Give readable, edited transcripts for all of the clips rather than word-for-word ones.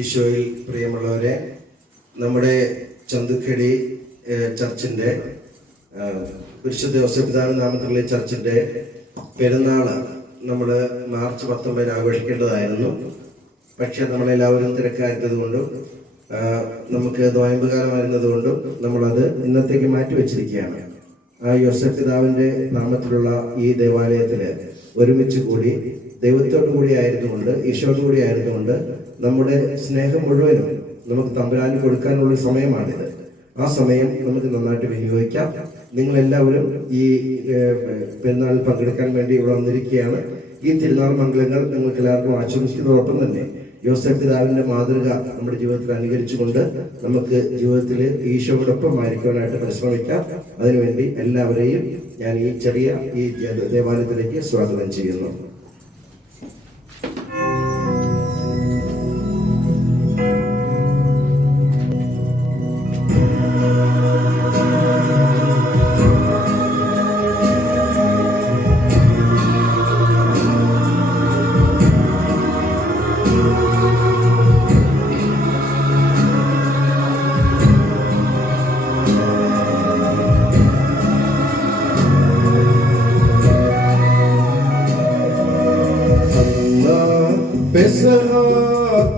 ഈശോയിൽ പ്രിയമുള്ളവരെ, നമ്മുടെ ചന്തുക്കടി ചർച്ചിൻ്റെ പരിശുദ്ധ യോസേപ്പിതാവിന്റെ നാമത്തിലുള്ള ചർച്ചിൻ്റെ പെരുന്നാൾ നമ്മൾ മാർച്ച് 19 ആഘോഷിക്കേണ്ടതായിരുന്നു. പക്ഷെ നമ്മളെല്ലാവരും തിരക്കായിരുന്നതുകൊണ്ടും നമുക്ക് നോയമ്പ് കാലമായിരുന്നതുകൊണ്ടും നമ്മളത് ഇന്നത്തേക്ക് മാറ്റിവെച്ചിരിക്കുകയാണ്. ആ യോസേപ്പിതാവിൻ്റെ നാമത്തിലുള്ള ഈ ദേവാലയത്തിൽ ഒരുമിച്ച് കൂടി ദൈവത്തോടു കൂടി ആയിരുന്നുകൊണ്ട്, ഈശോയോടു കൂടി ആയിരുന്നുകൊണ്ട് നമ്മുടെ സ്നേഹം മുഴുവനും നമുക്ക് തമ്പുരാന് കൊടുക്കാനുള്ള സമയമാണിത്. ആ സമയം നമുക്ക് നന്നായിട്ട് വിനിയോഗിക്കാം. നിങ്ങളെല്ലാവരും ഈ പെരുന്നാളിൽ പങ്കെടുക്കാൻ വേണ്ടി ഇവിടെ വന്നിരിക്കുകയാണ്. ഈ തിരുനാൾ മംഗളങ്ങൾ നിങ്ങൾക്ക് എല്ലാവർക്കും ആശംസിക്കുന്നതോടൊപ്പം തന്നെ യോസേപ്പ് പിതാവിൻ്റെ മാതൃക നമ്മുടെ ജീവിതത്തിൽ അനുകരിച്ചുകൊണ്ട് നമുക്ക് ജീവിതത്തിൽ ഈശോയോടൊപ്പം ആയിരിക്കാനായിട്ട് പരിശ്രമിക്കാം. അതിനുവേണ്ടി എല്ലാവരെയും ഞാൻ ഈ ചെറിയ ഈ ദേവാലയത്തിലേക്ക് സ്വാഗതം ചെയ്യുന്നു.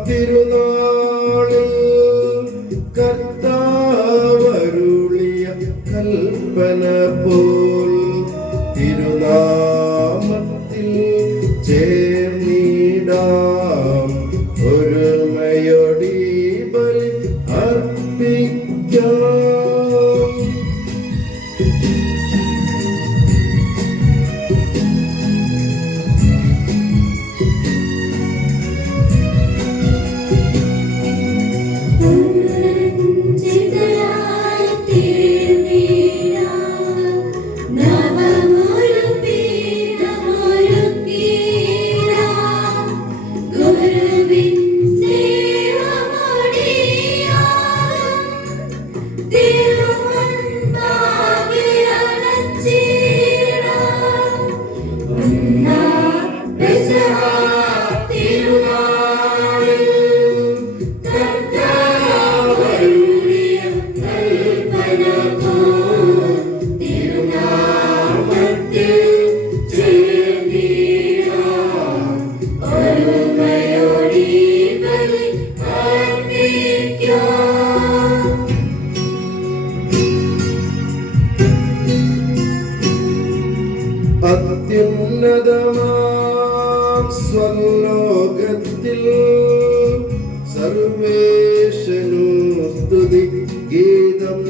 തിരുനാളിൽ കർത്താവരുളിയ കൽപ്പന പോൽ തിരുനാമത്തിൽ ചേർന്നിടാം, ഒരുമയോടി ബലി അർപ്പിക്കാം. അത്യുന്നതമാം സ്വലോകത്തിൽ സർവേശനു സ്തുതി ഗീതം.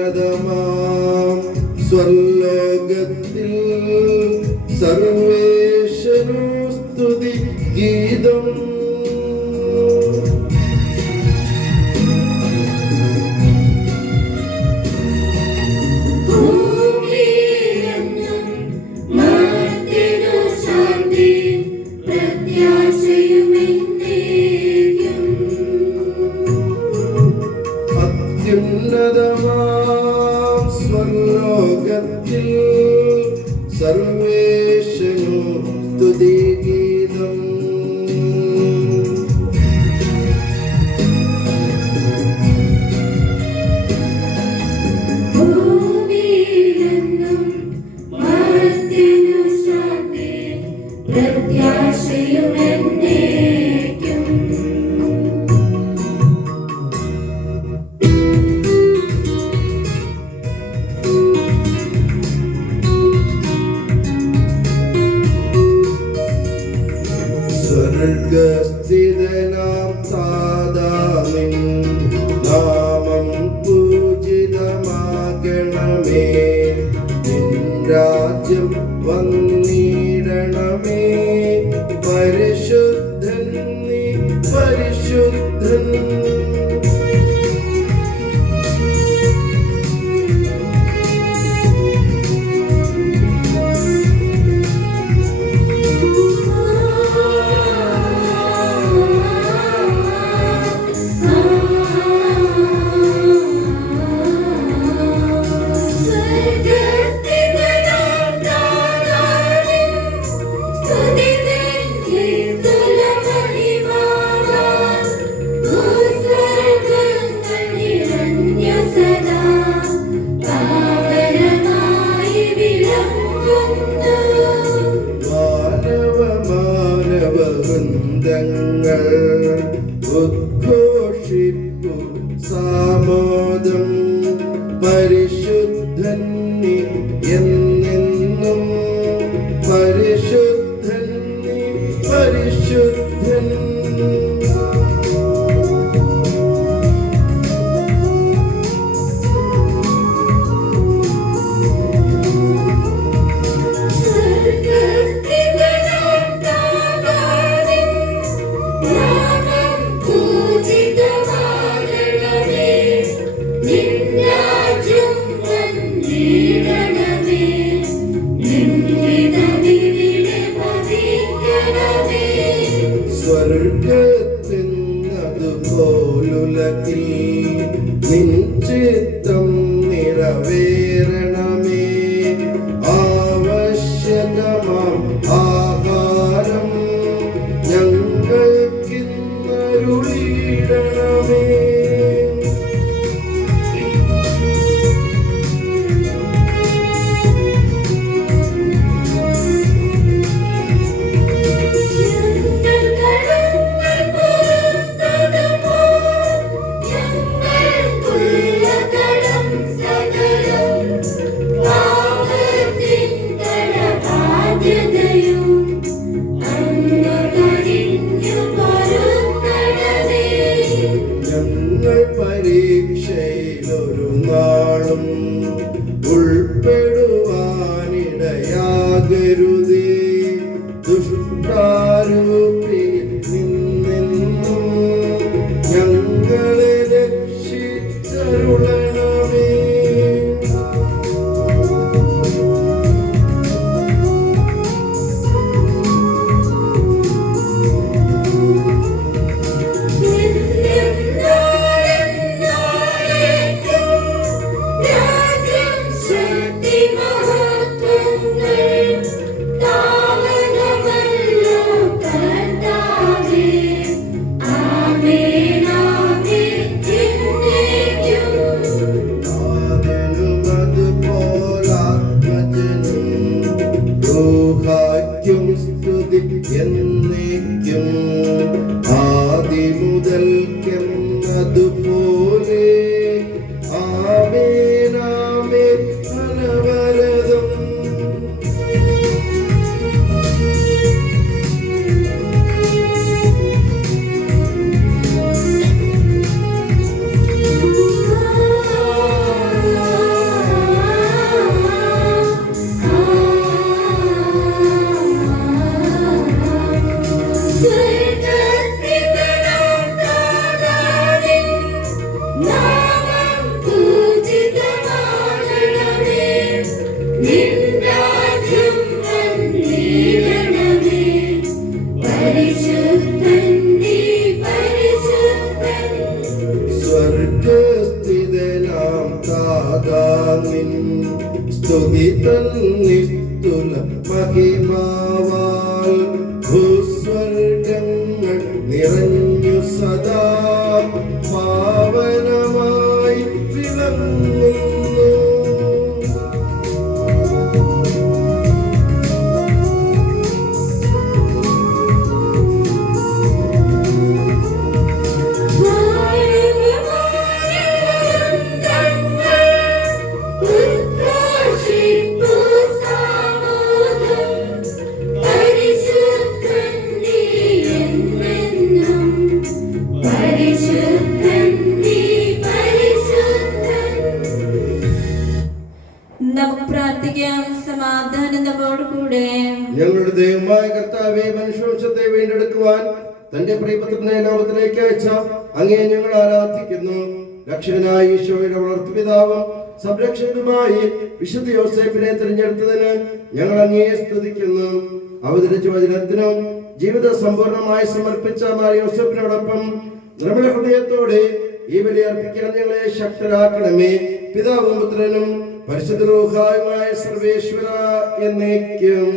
അത്യുന്നതമാം സ്വലോകത്തിൽ സർവേശനു സ്തുതി ഗീതം. അത്യുന്നതമാം സ്വലോകത്തിൽ സർവേശനു സ്തുതി ഗീതം. സ്വർഗസ്ഥിതനാം താതാവിൻ നാമം പൂജിതമാകണമേ, നിൻ രാജ്യം വന്നിടണമേ, പരിശുദ്ധൻ നീ പരിശുദ്ധൻ. ദുഷ്ടാരൂപിയിൽ നിന്നെന്നും ഞങ്ങളെ രക്ഷിച്ചരുളണമേ. സ്തുതി എന്നേക്കും ആദിമുതൽക്കെന്നതുപോലെ ആമേൻ ആമേൻ അനവരതം. സ്വർഗസ്ഥിതനാം താതാവിൻ സ്തുതി തന്നിസ്തുല മഹിമാവാൽ ഭൂസ്വർഗങ്ങൾ നിറഞ്ഞു സദാ പാവനമായി വിളങ്ങുന്നു. ഞങ്ങളുടെ ദൈവമായ കർത്താവേ, മനുഷ്യവംശത്തെ വീണ്ടെടുക്കുവാൻ തന്റെ പ്രിയപുത്രനെ ലോകത്തിലേക്ക് അയച്ച അങ്ങേ ഞങ്ങൾ ആരാധിക്കുന്നു. രക്ഷകനായ ഈശോയുടെ വളർത്തുപിതാവും സംരക്ഷകനുമായി വിശുദ്ധ യോസേപ്പിനെ തിരഞ്ഞെടുത്തതിന് ഞങ്ങൾ അങ്ങേ സ്തുതിക്കുന്നു. അവതരിച്ച വചനത്തിനും ജീവിത സമ്പൂർണമായി സമർപ്പിച്ച മാർ യോസേപ്പിനോടൊപ്പം നിർമ്മല ഹൃദയത്തോടെ ഈ ബലി അർപ്പിക്കാൻ ഞങ്ങളെ ശക്തരാക്കണമേ. പിതാവും പുത്രനും പരിശുദ്ധ റൂഹായുമായ സർവേശ്വര എന്നേക്കും.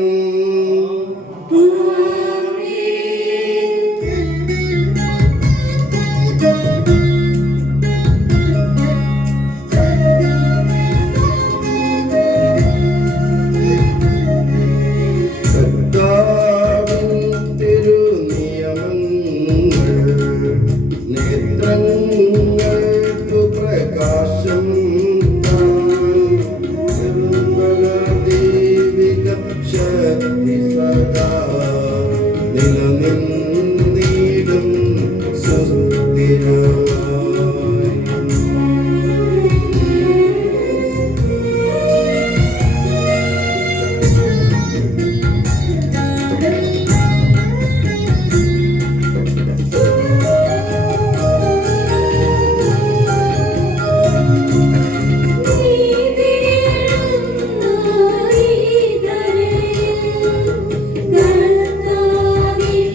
Thank you.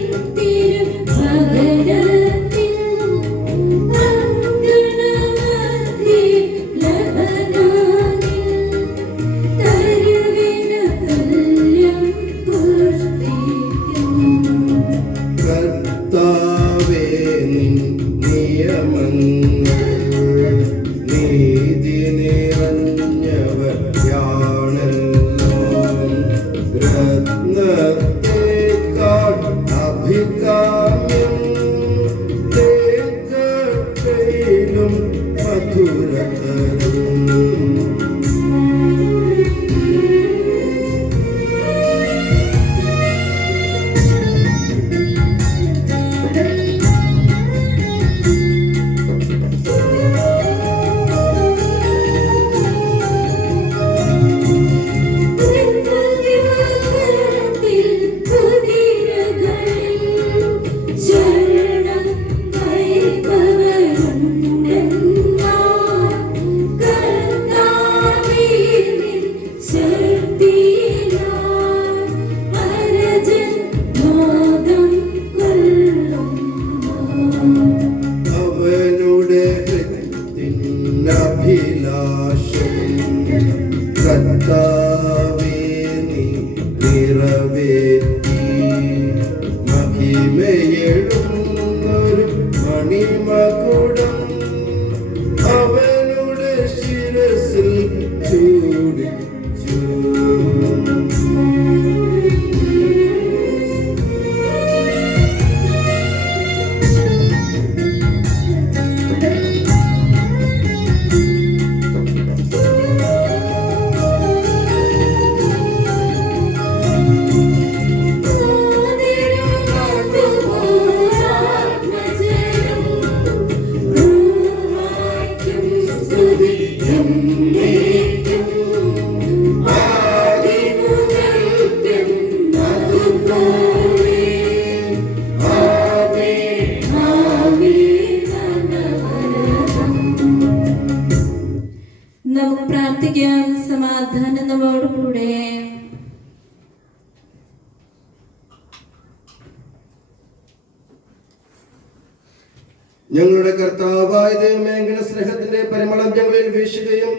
ഞങ്ങളുടെ കർത്താവായ ദൈവമേ, അങ്ങയുടെ സ്നേഹത്തിന്റെ പരിമളം ഞങ്ങളിൽ വീശുകയും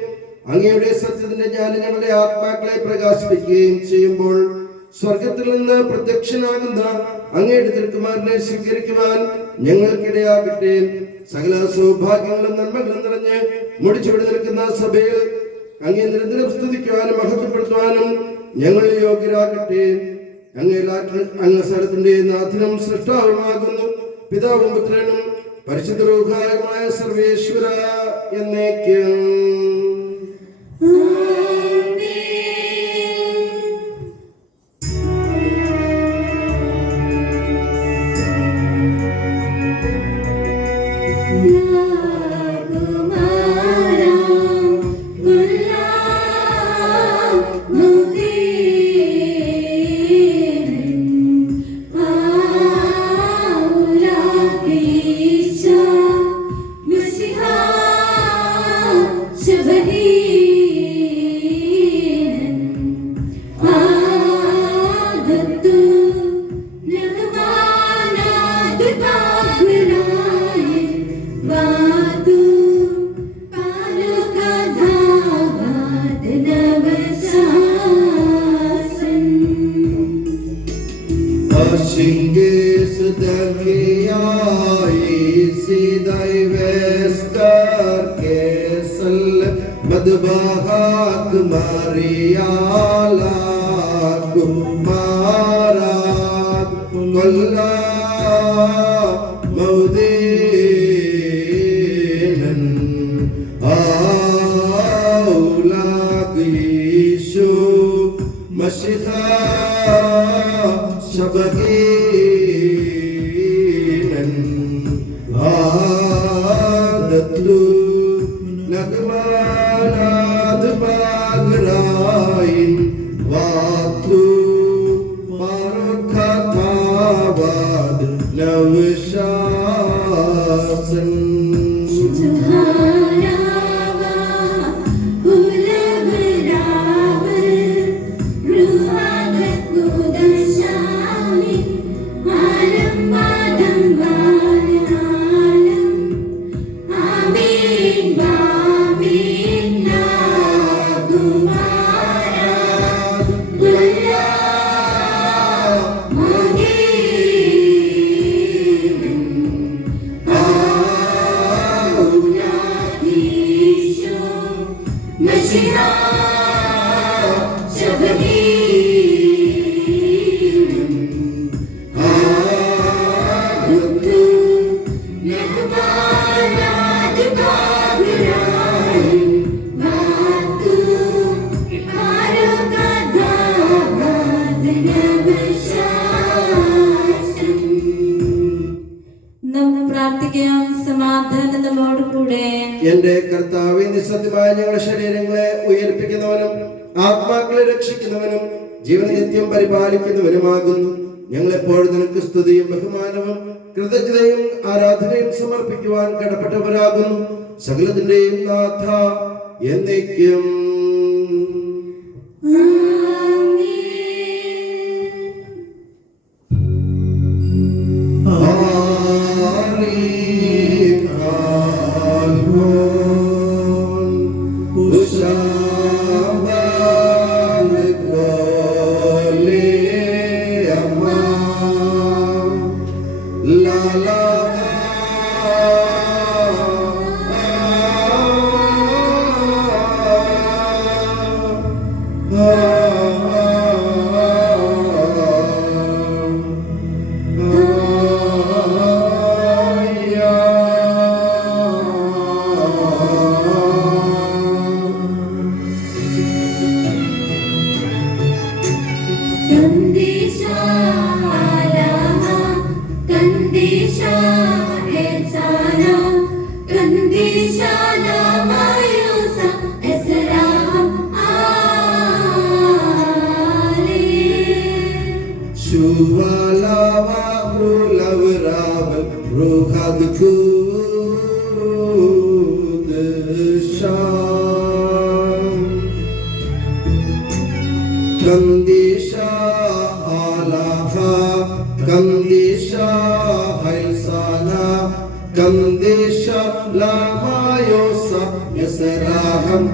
അങ്ങയുടെ സത്യത്തിന്റെ ജ്ഞാനം ഞങ്ങളുടെ ആത്മാക്കളെ പ്രകാശിപ്പിക്കുകയും ചെയ്യുമ്പോൾ സ്വർഗത്തിൽ നിന്ന് പ്രത്യക്ഷനാകുന്ന അങ്ങയുടെ തിരുക്കുമാരനെ സ്വീകരിക്കുവാൻ ഞങ്ങൾക്കിടയാകട്ടെ. സകല സൗഭാഗ്യങ്ങളും നന്മകളും നിറഞ്ഞ് മുടിച്ചുവിടെ നിൽക്കുന്ന സഭയിൽ അങ്ങേ നിരന്തരം സ്തുതിക്കുവാനും മഹത്വപ്പെടുത്തുവാനും ഞങ്ങൾ യോഗ്യരാകട്ടെ. അങ്ങ് സ്ഥലത്തിന്റെ നാഥനും സൃഷ്ടാവുമാകുന്നു. പിതാവും പുത്രനും പരിശുദ്ധ റൂഹായുമായ സർവേശ്വര എന്നേക്കും. Madbahat Mariala Kumarat Kulla Maudinan Aulad Yishu Mashiha Shabahinan Adatlu Nagmanad Bagrain Vatu Parakatavad Navshasan എന്റെ കർത്താവേ, നിസ്സത്യമായ ഞങ്ങളുടെ ശരീരങ്ങളെ ഉയർപ്പിക്കുന്നവനും ആത്മാക്കളെ രക്ഷിക്കുന്നവനും ജീവൻ നിത്യം പരിപാലിക്കുന്നവനുമാകുന്നു. ഞങ്ങളെപ്പോഴും നിനക്ക് സ്തുതിയും ബഹുമാനവും കൃതജ്ഞതയും ആരാധനയും സമർപ്പിക്കുവാൻ കടപ്പെട്ടവരാകുന്നു. സകലത്തിന്റെയും നാഥ എന്നേക്കും. Kandisha alaha, kandisha hailsana, Kandesha Lamayosa Yasaraham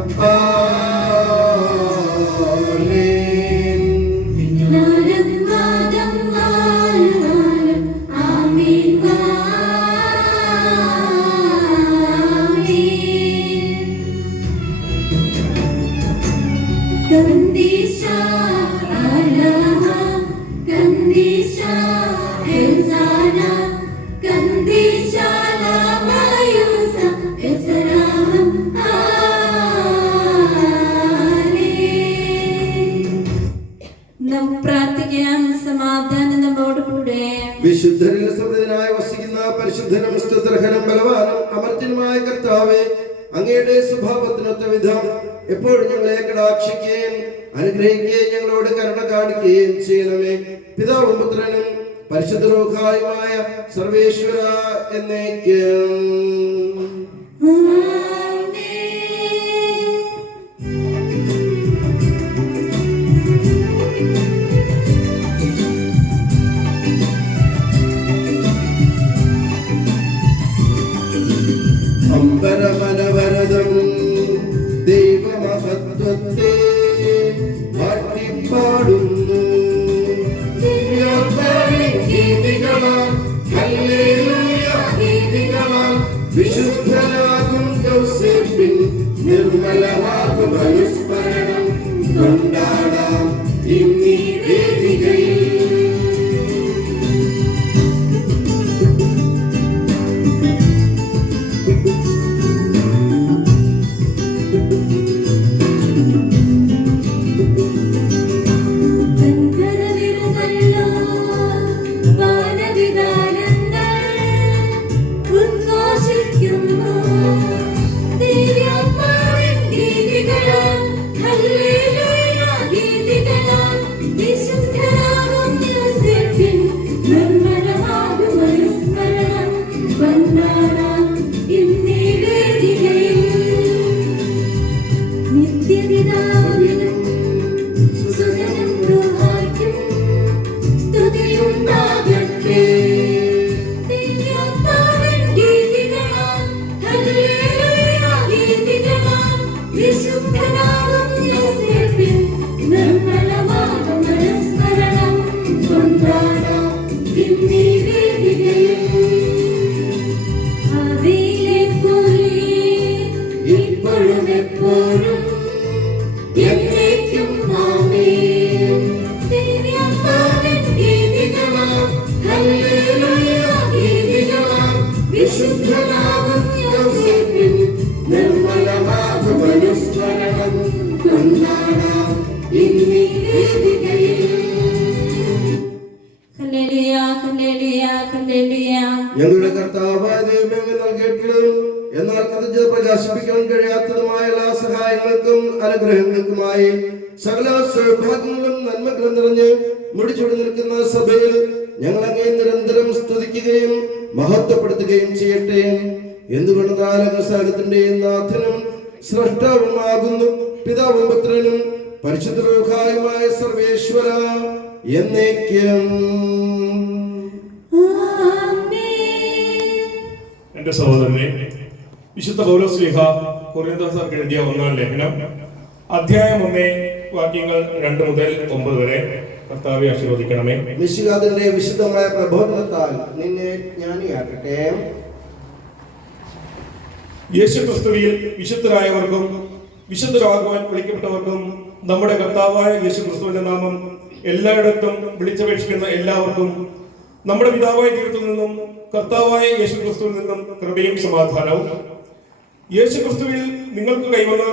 വിശുദ്ധരിൽ സമൃദ്ധനായി വസിക്കുന്ന പരിശുദ്ധനും സ്തുത്യർഹനും ബലവാനും അമർത്യനുമായ കർത്താവേ, അങ്ങയുടെ സ്വഭാവത്തിനൊത്ത വിധം എപ്പോഴും ഞങ്ങളെ കടാക്ഷിക്കുകയും അനുഗ്രഹിക്കുകയും ഞങ്ങളോട് കരുണ കാണിക്കുകയും ചെയ്യണമേ. പിതാവും പുത്രനും പരിശുദ്ധ റൂഹായുമായ സർവേശ്വര എന്നേക്കും. അമ്പരമനവരതം ദൈവമഹത്വത്തെ വാഴ്ത്തിപ്പാടുന്നു. വിശുദ്ധനാകും യോസേഫിൻ നിർമ്മലമാകും അനുസ്മരണം കൊണ്ടാടാം ഇന്നീ വേദികയിൽ. ഞങ്ങളുടെ കർത്താവായ ദൈവമേ, നൽകിയിട്ടുള്ളതും എന്നാൽ പ്രകാശിപ്പിക്കാൻ കഴിയാത്തതുമായ എല്ലാ സഹായങ്ങൾക്കും അനുഗ്രഹങ്ങൾക്കുമായി സകല സൗഭാഗ്യങ്ങളും നന്മകളും നിറഞ്ഞ് മുടിച്ചൂടി നിൽക്കുന്ന സഭയിൽ ഞങ്ങൾ അങ്ങേ നിരന്തരം സ്തുതിക്കുകയും മഹത്വപ്പെടുത്തുകയും ചെയ്യട്ടെ. എന്തുകൊണ്ടെന്നാൽ സകലത്തിന്റെയും നാഥനും സ്രഷ്ടാവുമാകുന്നു, പിതാവും പുത്രനും പരിശുദ്ധ റൂഹായുമായ സർവേശ്വര എന്നേക്കും. എന്റെ സഹോദരനെ, വിശുദ്ധ പൗലോസ്ലീഹ കൊരിന്ത്യർക്ക് എഴുതിയ 1-ാം ലേഖനം അധ്യായം 1 വാക്യങ്ങൾ 2 മുതൽ 9 വരെ കർത്താവെ ആശീർവദിക്കണമേ. മിശിഹായുടെ വിശുദ്ധമായ പ്രബോധനത്താൽ നിന്നെ ജ്ഞാനിയാക്കട്ടെ. യേശുക്രിസ്തുവിൽ വിശുദ്ധരായവർക്കും വിശുദ്ധരാകുവാൻ വിളിക്കപ്പെട്ടവർക്കും നമ്മുടെ കർത്താവായ യേശുക്രിസ്തുവിന്റെ നാമം എല്ലായിടത്തും വിളിച്ചപേക്ഷിക്കുന്ന എല്ലാവർക്കും നമ്മുടെ പിതാവായ ദൈവത്തിൽ നിന്നും കർത്താവായ യേശുക്രിസ്തുവിൽ നിന്നും കൃപയും സമാധാനവും. യേശുക്രിസ്തുവിൽ നിങ്ങൾക്ക് കൈവന്ന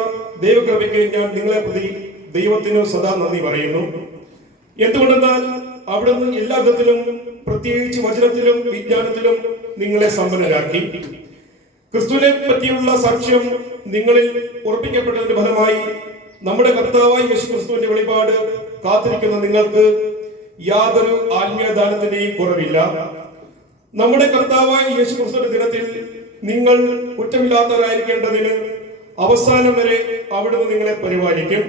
ദൈവകൃപയ്ക്ക് ഞാൻ നിങ്ങളെ പ്രതി ദൈവത്തിന് സദാ നന്ദി പറയുന്നു. എന്തുകൊണ്ടെന്നാൽ അവിടുന്ന് എല്ലാ വിധത്തിലും പ്രത്യേകിച്ച് വചനത്തിലും വിജ്ഞാനത്തിലും നിങ്ങളെ സമ്പന്നരാക്കി. ക്രിസ്തുവിനെ പറ്റിയുള്ള സാക്ഷ്യം നിങ്ങളിൽ ഉറപ്പിക്കപ്പെട്ടതിന്റെ ഫലമായി നമ്മുടെ കർത്താവായ യേശുക്രിസ്തുവിന്റെ വെളിപാട് കാത്തിരിക്കുന്ന നിങ്ങൾക്ക് യാതൊരു ആത്മീയദാനത്തിന്റെയും കുറവില്ല. നമ്മുടെ കർത്താവായ യേശുക്രിസ്തുവിന്റെ ദിനത്തിൽ നിങ്ങൾ കുറ്റമില്ലാത്തവരായിരിക്കേണ്ടതിന് അവസാനം വരെ അവിടുന്ന് നിങ്ങളെ പരിപാലിക്കും.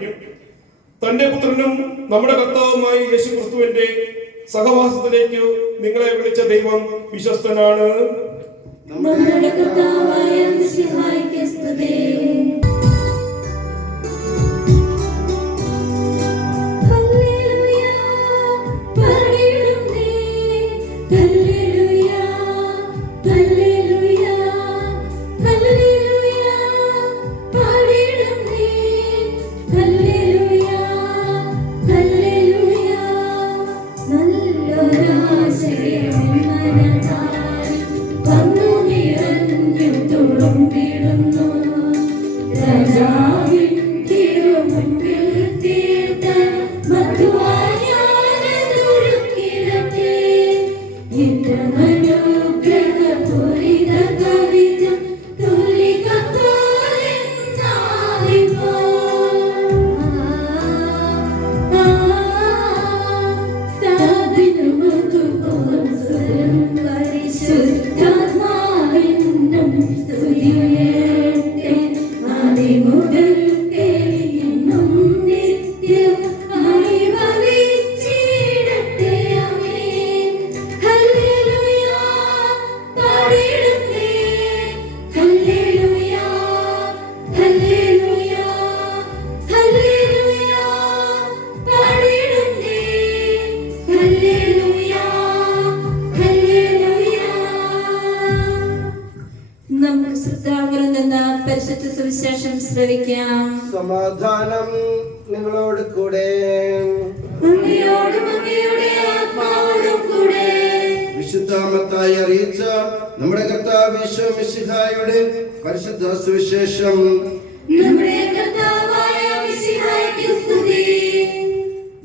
തന്റെ പുത്രനും നമ്മുടെ കർത്താവുമായ യേശുക്രിസ്തുവിന്റെ സഹവാസത്തിലേക്ക് നിങ്ങളെ വിളിച്ച ദൈവം വിശ്വസ്തനാണ്. നമ്മുടെ കർത്താവായ മിശിഹായ്ക്ക് സ്തുതി. ഹല്ലേലൂയ, പാടിടുന്നേ. ഹല്ലേലൂയ, ഹല്ലേലൂയ, ഹല്ലേലൂയ, പാടിടുന്നേ. ഹല്ലേലൂയ, ഹല്ലേലൂയ, നല്ലൊരാശയം മനതാൽ വന്നു നിറഞ്ഞു തുളുമ്പിടുന്നു. രാജാവിൻ തിരുമുൻപിൽ തീർത്ത മധുവായാനൊരുക്കിടട്ടെ. എന്റെ മനോഗ്രഹപൂരിത കവിത തുലിക പോലെ പരിശുദ്ധാത്മാവിനും സ്തുതിയുയരട്ടെ. ആദിമുതൽ എന്നും നിത്യം മഹിമവെച്ചിടട്ടെ. ആമേൻ. ഹല്ലേലൂയ, പാടിടുന്നേ. ഹല്ലേലൂയ, ഹല്ലേലൂയ, ഹല്ലേലൂയ, പാടിടുന്നേ. ഹല്ലേലൂയ, ഹല്ലേലൂയ. നമുക്ക് ശ്രദ്ധാപുരം എന്ന പരിശുദ്ധ സുവിശേഷം ശ്രവിക്കാം. സമാധാനം നിങ്ങളോട് കൂടെ. അങ്ങയോടും അങ്ങയുടെ ആത്മാവോടും കൂടെ. വിശുദ്ധ മത്തായി അറിയിച്ച നമ്മുടെ കർത്താവ് ഈശോ മിശിഹായുടെ പരിശുദ്ധ സുവിശേഷം. നമ്മുടെ കർത്താവായ മിശിഹായ്ക്ക് സ്തുതി.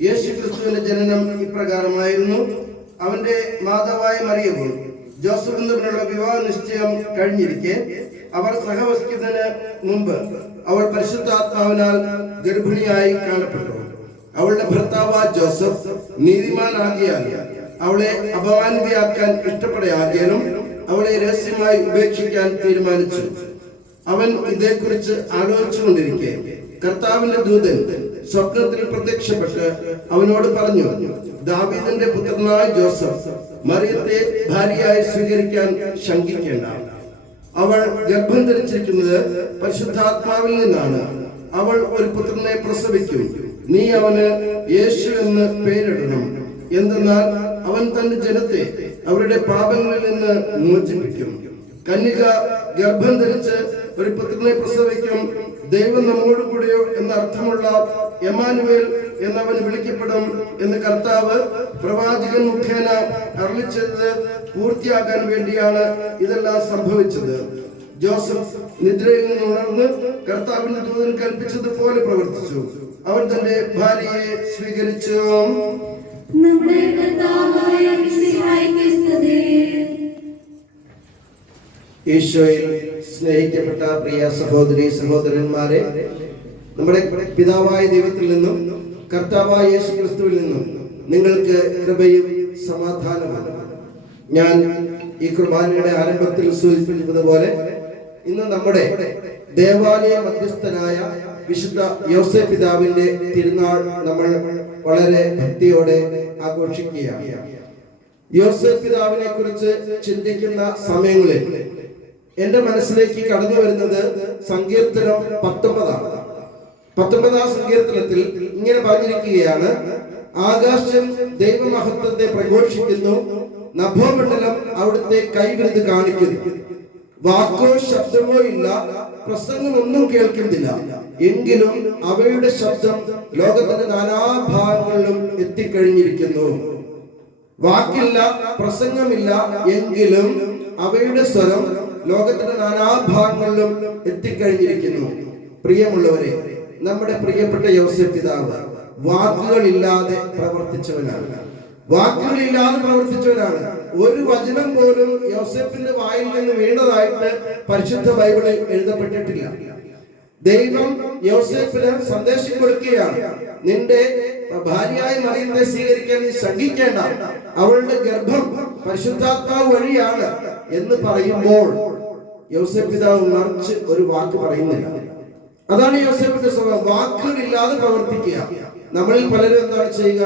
യേശു ക്രിസ്തുവിന്റെ ജനനം ഇപ്രകാരമായിരുന്നു. അവന്റെ മാതാവായ മറിയവും ജോസഫും തമ്മിലുള്ള വിവാഹ നിശ്ചയം കഴിഞ്ഞിരിക്കെ അവർ സഹവസിക്കുന്നതിന് മുമ്പ് അവൾ പരിശുദ്ധാത്മാവിനാൽ ഗർഭിണിയായി കാണപ്പെട്ടു. അവളുടെ ഭർത്താവ് ജോസഫ് നീതിമാനാകിയാൽ അവളെ അപമാനിതയാക്കാൻ ഇഷ്ടപ്പെടാകിയാലും അവളെ രഹസ്യമായി ഉപേക്ഷിക്കാൻ തീരുമാനിച്ചു. അവൻ ഇതേക്കുറിച്ച് ആലോചിച്ചുകൊണ്ടിരിക്കെ കർത്താവിന്റെ ദൂതൻ സ്വപ്നത്തിൽ പ്രത്യക്ഷപ്പെട്ട് അവനോട് പറഞ്ഞു, ദാവീദിന്റെ പുത്രനായ ജോസഫ്, മറിയത്തെ ഭാര്യയായി സ്വീകരിക്കാൻ ശങ്കിക്കേണ്ട. അവൾ ഗർഭം ധരിച്ചിരിക്കുന്നത് പരിശുദ്ധാത്മാവിൽ നിന്നാണ്. അവൾ ഒരു പുത്രനെ പ്രസവിക്കും. നീ അവന് യേശു എന്ന് പേരിടണം. എന്തെന്നാൽ അവൻ തന്റെ ജനത്തെ അവരുടെ പാപങ്ങളിൽ നിന്ന് മോചിപ്പിക്കും. കന്യക ഗർഭം ധരിച്ച് ഒരു പുത്രനെ പ്രസവിക്കും. ദൈവം നമ്മോട് കൂടെയോ എന്ന അർത്ഥമുള്ള എമാനുവേൽ എന്നവൻ വിളിക്കപ്പെടും എന്ന് കർത്താവ് പ്രവാചകൻ മുഖേന അരുളിച്ചത് പൂർത്തിയാക്കാൻ വേണ്ടിയാണ് ഇതെല്ലാം സംഭവിച്ചത്. ജോസഫ് നിദ്രയിൽ നിന്ന് ഉണർന്ന് കർത്താവിന്റെ ദൂതൻ കൽപ്പിച്ചതുപോലെ പ്രവർത്തിച്ചു. അവൻ തന്റെ ഭാര്യയെ സ്വീകരിച്ചു. നമ്മുടെ കർത്താവായ മിശിഹായ്ക്ക് സ്തുതി. ഈശോയിൽ സ്നേഹിക്കപ്പെട്ട പ്രിയ സഹോദരി സഹോദരന്മാരെ, നമ്മുടെ പിതാവായ ദൈവത്തിൽ നിന്നും കർത്താവായ യേശു ക്രിസ്തുവിൽ നിന്നും നിങ്ങൾക്ക് കൃപയും സമാധാനവും. ഞാൻ ഈ കുർബാനയുടെ ആരംഭത്തിൽ സൂചിപ്പിച്ചതുപോലെ ഇന്ന് നമ്മുടെ ദേവാലയ മധ്യസ്ഥനായ വിശുദ്ധ യോസേഫ് പിതാവിന്റെ തിരുനാൾ നമ്മൾ വളരെ ഭക്തിയോടെ ആഘോഷിക്കുകയാണ്. യോസേഫ് പിതാവിനെ കുറിച്ച് ചിന്തിക്കുന്ന സമയങ്ങളിൽ എന്റെ മനസ്സിലേക്ക് കടന്നു വരുന്നത് സങ്കീർത്തനം 19 സങ്കീർത്തനത്തിൽ ഇങ്ങനെ പറഞ്ഞിരിക്കുകയാണ്: ആകാശം ദൈവമഹത്വത്തെ പ്രഘോഷിക്കുന്നു, നഭോമണ്ഡലം അവിടുത്തെ കൈവിരുത് കാണിക്കുന്നു. വാക്കോ ശബ്ദമോ ഇല്ല, പ്രസംഗമൊന്നും കേൾക്കുന്നില്ല, എങ്കിലും അവയുടെ ശബ്ദം ലോകത്തിന്റെ നാനാഭാഗങ്ങളിലും എത്തിക്കഴിഞ്ഞിരിക്കുന്നു. വാക്കില്ല, പ്രസംഗമില്ല, എങ്കിലും അവയുടെ സ്വരം ലോകത്തിന്റെ നാനാഭാഗങ്ങളിലും എത്തിക്കഴിഞ്ഞിരിക്കുന്നു. പ്രിയമുള്ളവരെ, നമ്മുടെ പ്രിയപ്പെട്ട യോസേഫ് പിതാവ് വാക്കുകളില്ലാതെ പ്രവർത്തിച്ചവനാണ്. ഒരു വചനം പോലും യോസേഫിന്റെ വായിൽ നിന്ന് വീണതായിട്ട് പരിശുദ്ധ ബൈബിളിൽ എഴുതപ്പെട്ടിട്ടില്ല. ദൈവം യോസേഫിന് സന്ദേശം കൊടുക്കുകയാണ്: നിന്റെ ഭാര്യയായ മറിയത്തെ സ്വീകരിക്കാൻ നീ ശങ്കിക്കേണ്ട, അവളുടെ ഗർഭം പരിശുദ്ധാത്മാവ് വഴിയാണ് എന്ന് പറയുമ്പോൾ യോസേഫ് പിതാവ് മറിച്ച് ഒരു വാക്ക് പറയുന്നില്ല. അതാണ് യോസേഫിന്റെ സ്വഭാവം, വാക്കുകളില്ലാതെ പ്രവർത്തിക്കുക. നമ്മളിൽ പലരും എന്താണ് ചെയ്യുക?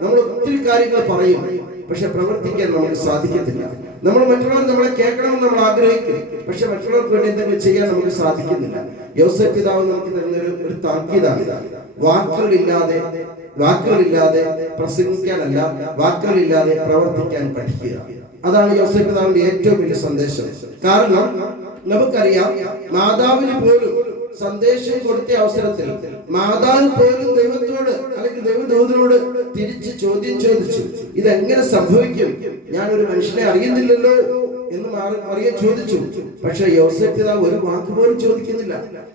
നമ്മൾ ഒത്തിരി കാര്യങ്ങൾ പറയും, പക്ഷെ പ്രവർത്തിക്കാൻ നമുക്ക് സാധിക്കത്തില്ല. നമ്മൾ മറ്റുള്ളവർ നമ്മളെ കേൾക്കണമെന്ന് നമ്മൾ ആഗ്രഹിക്കും, പക്ഷെ മറ്റുള്ളവർക്ക് വേണ്ടി എന്തെങ്കിലും ചെയ്യാൻ നമുക്ക് സാധിക്കുന്നില്ല. യോസേഫ് പിതാവ് നമുക്ക് തരുന്ന ഒരു താക്കീതാണ്. വാക്കുകളില്ലാതെ പ്രസംഗിക്കാനല്ല, വാക്കുകളില്ലാതെ പ്രവർത്തിക്കാൻ പഠിക്കുക. അതാണ് യോസേഫ് പിതാവിന്റെ ഏറ്റവും വലിയ സന്ദേശം. കാരണം നമുക്കറിയാം, മാതാവിന് പോലും സന്ദേശം കൊടുത്ത അവസരത്തിൽ മാതാവ് പോലും ദൈവത്തോട് അല്ലെങ്കിൽ ദൈവദൂതനോട് തിരിച്ച് ചോദ്യം ചോദിച്ചു, ഇതെങ്ങനെ സംഭവിക്കും? ഞാനൊരു മനുഷ്യനെ അറിയുന്നില്ലല്ലോ എന്ന് മറിയ ചോദിച്ചു. പക്ഷെ യോസേഫ് പിതാവ് ഒരു വാക്ക് പോലും ചോദിക്കുന്നില്ല.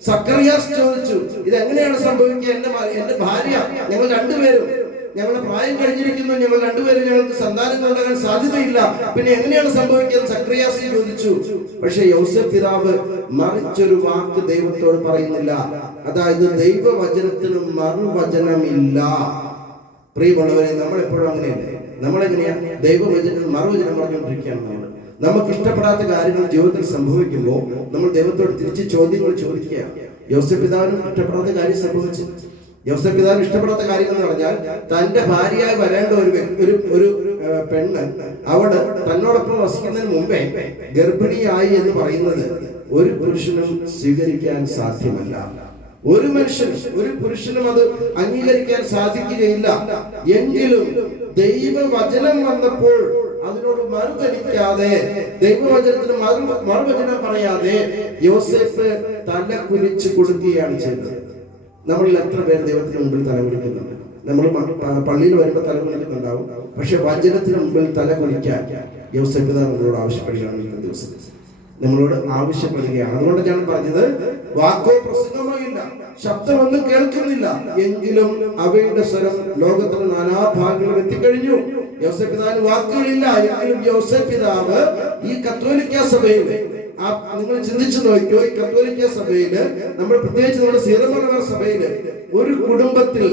സക്കറിയാസ് ചോദിച്ചു, ഇതെങ്ങനെയാണ് സംഭവിക്കുക? എന്റെ ഭാര്യ, ഞങ്ങൾ രണ്ടുപേരും, ഞങ്ങളുടെ പ്രായം കഴിഞ്ഞിരിക്കുന്നു, ഞങ്ങൾ രണ്ടുപേരും, ഞങ്ങൾക്ക് സന്താനങ്ങൾ ഉണ്ടാകാൻ സാധ്യതയില്ല, പിന്നെ എങ്ങനെയാണ് സംഭവിക്കുന്നത്? സക്കറിയാസ് ചോദിച്ചു. പക്ഷെ യോസേഫ് പിതാവ് മറിച്ചൊരു വാക്ക് ദൈവത്തോട് പറയുന്നില്ല. അതായത് ദൈവവചനത്തിന് മറുവചനമില്ല. പ്രിയമുള്ളവരെ, നമ്മൾ എപ്പോഴും അങ്ങനെയല്ലേ? നമ്മളെങ്ങനെയാ ദൈവവചനത്തിന് മറുവചനം പറഞ്ഞുകൊണ്ടിരിക്കുകയാണ്. നമുക്ക് ഇഷ്ടപ്പെടാത്ത കാര്യങ്ങൾ ജീവിതത്തിൽ സംഭവിക്കുമ്പോൾ നമ്മൾ ദൈവത്തോട് തിരിച്ച് ചോദ്യങ്ങൾ ചോദിക്കുകയാണ്. യോസേഫ് പിതാവിനും ഇഷ്ടപ്പെടാത്ത കാര്യം സംഭവിച്ചു. യോസേഫ് പിതാവിന് ഇഷ്ടപ്പെടാത്ത കാര്യം എന്ന് പറഞ്ഞാൽ, തന്റെ ഭാര്യയായി വരേണ്ട ഒരു പെണ്ണ് അവിടെ തന്നോടൊപ്പം വസിക്കുന്നതിന് മുമ്പേ ഗർഭിണിയായി എന്ന് പറയുന്നത് ഒരു പുരുഷനും സ്വീകരിക്കാൻ സാധ്യമല്ല. ഒരു പുരുഷനും അത് അംഗീകരിക്കാൻ സാധിക്കുകയില്ല. എങ്കിലും ദൈവവചനം വന്നപ്പോൾ അതിനോട് മറുതലിക്കാതെ, ദൈവവചനത്തിന് മറുവചനം പറയാതെ യോസേഫ് തല കുനിച്ച് കൊടുക്കുകയാണ് ചെയ്തത്. നമ്മളിൽ എത്ര പേര് ദൈവത്തിന് മുമ്പിൽ തല കുനിക്കുന്നുണ്ട്? നമ്മൾ പള്ളിയിൽ വരുമ്പോൾ തല കുനിക്കുന്നുണ്ടാവും, പക്ഷെ വചനത്തിന് മുമ്പിൽ തല കുനിക്കാൻ യോസേഫ് പിതാവ് നമ്മളോട് ആവശ്യപ്പെടുകയാണ്. ദിവസം നമ്മളോട് ആവശ്യപ്പെടുകയാണ്. അതുകൊണ്ട് ഞാൻ പറഞ്ഞത്, വാക്കോ പ്രസംഗമോ ഇല്ല, ശബ്ദമൊന്നും കേൾക്കുന്നില്ല, എങ്കിലും അവയുടെ സ്വരം ലോകത്തിന്റെ നാനാഭാഗങ്ങളിൽ എത്തിക്കഴിഞ്ഞു. യോസേഫ് പിതാവിന് വാക്കുകളില്ല, എങ്കിലും യോസേഫ് പിതാവ് ഈ കത്തോലിക്ക സഭയിൽ, നിങ്ങൾ ചിന്തിച്ചു നോക്കിയോ, ഈ കത്തോലിക്ക സഭയില്, നമ്മൾ പ്രത്യേകിച്ച് നമ്മുടെ സീറമലബാർ സഭയില് ഒരു കുടുംബത്തിൽ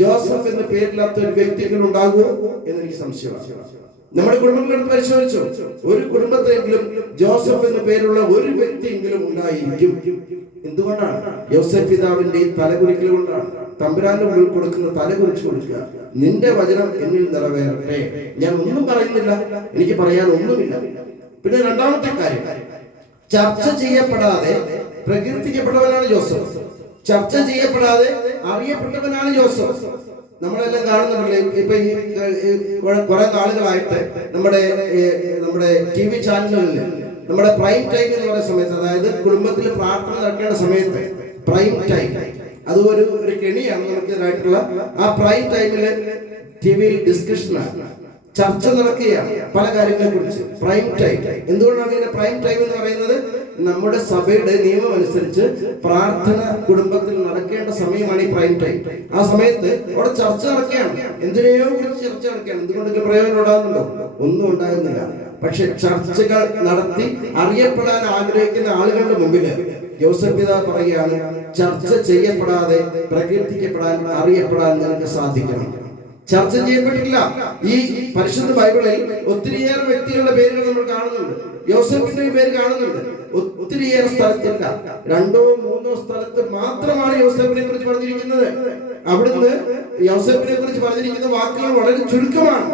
ജോസഫ് എന്ന പേരില്ലാത്ത ഒരു വ്യക്തികൾ ഉണ്ടാകുമോ എന്നെനിക്ക് സംശയമാണ്. നമ്മുടെ കുടുംബങ്ങളെടുത്ത് പരിശോധിച്ചു, ഒരു കുടുംബത്തിലെങ്കിലും ജോസഫ് എന്ന പേരുള്ള ഒരു വ്യക്തിയെങ്കിലും ഉണ്ടായിരിക്കും. എന്തുകൊണ്ടാണ്? യോസേഫ് പിതാവിന്റെ ഈ തലകുറിക്കൽ കൊണ്ടാണ്. തമ്പുരാന്റെ മുമ്പിൽ കൊടുക്കുന്ന തലകുറിച്ച് കൊടുക്കുക, നിന്റെ വചനം എന്നിൽ നിറവേറട്ടെ. ഞാൻ ഒന്നും പറയുന്നില്ല, എനിക്ക് പറയാൻ ഒന്നുമില്ല. പിന്നെ രണ്ടാമത്തെ കാര്യം, ചർച്ച ചെയ്യപ്പെടാതെ പ്രകീർത്തിക്കപ്പെട്ടവനാണ് ജോസഫ്. ചർച്ച ചെയ്യപ്പെടാതെ അറിയപ്പെട്ടവനാണ് ജോസഫ്. നമ്മളെല്ലാം കാണുന്നുണ്ടല്ലേ, ഇപ്പൊ ഈ കുറെ നാളുകളായിട്ട് നമ്മുടെ TV ചാനലുകളിൽ നമ്മുടെ പ്രൈം ടൈം എന്ന് പറയുന്ന സമയത്ത്, അതായത് കുടുംബത്തിൽ പ്രാർത്ഥന നടക്കേണ്ട സമയത്ത് പ്രൈം ടൈം, അത് ഒരു കെണിയാണ് നമുക്കെതിരായിട്ടുള്ള. ആ പ്രൈം ടൈമില് ടിവിയിൽ ഡിസ്കഷനാണ്, ചർച്ച നടക്കുകയാണ് പല കാര്യങ്ങളെ കുറിച്ച്. പ്രൈം ടൈം എന്തുകൊണ്ടാണ് ഇതിനെ പ്രൈം ടൈം എന്ന് പറയുന്നത്? നമ്മുടെ സഭയുടെ നിയമം അനുസരിച്ച് പ്രാർത്ഥന കുടുംബത്തിൽ നടക്കേണ്ട സമയമാണ് ഈ പ്രൈം ടൈം. ആ സമയത്ത് അവിടെ ചർച്ച നടക്കുകയാണ്, എന്തിനെയോ കുറിച്ച് ചർച്ച നടക്കുകയാണ്. എന്തുകൊണ്ടെങ്കിലും പ്രയോജനം ഉണ്ടാകുന്നുണ്ടോ? ഒന്നും ഉണ്ടാകുന്നില്ല. പക്ഷെ ചർച്ചകൾ നടത്തി അറിയപ്പെടാൻ ആഗ്രഹിക്കുന്ന ആളുകളുടെ മുമ്പിൽ യോസേഫ് പിതാവ് പറയുകയാണ്, ചർച്ച ചെയ്യപ്പെടാതെ പ്രകീർത്തിക്കപ്പെടാൻ, അറിയപ്പെടാൻ നിനക്ക് സാധിക്കണം. ചർച്ച ചെയ്യപ്പെട്ടില്ല. ഈ പരിശുദ്ധ ബൈബിളിൽ ഒത്തിരിയേറെ വ്യക്തികളുടെ പേരുകൾ നമ്മൾ കാണുന്നുണ്ട്. യോസേഫിന്റെ പേര് കാണുന്നുണ്ട്. ഒത്തിരിയേറെ സ്ഥലത്തില്ല, 2 or 3 സ്ഥലത്ത് മാത്രമാണ് യോസേഫിനെ കുറിച്ച് പറഞ്ഞിരിക്കുന്നത്. അവിടുന്ന് യോസേഫിനെ കുറിച്ച് പറഞ്ഞിരിക്കുന്ന വാക്കുകൾ വളരെ ചുരുക്കമാണ്.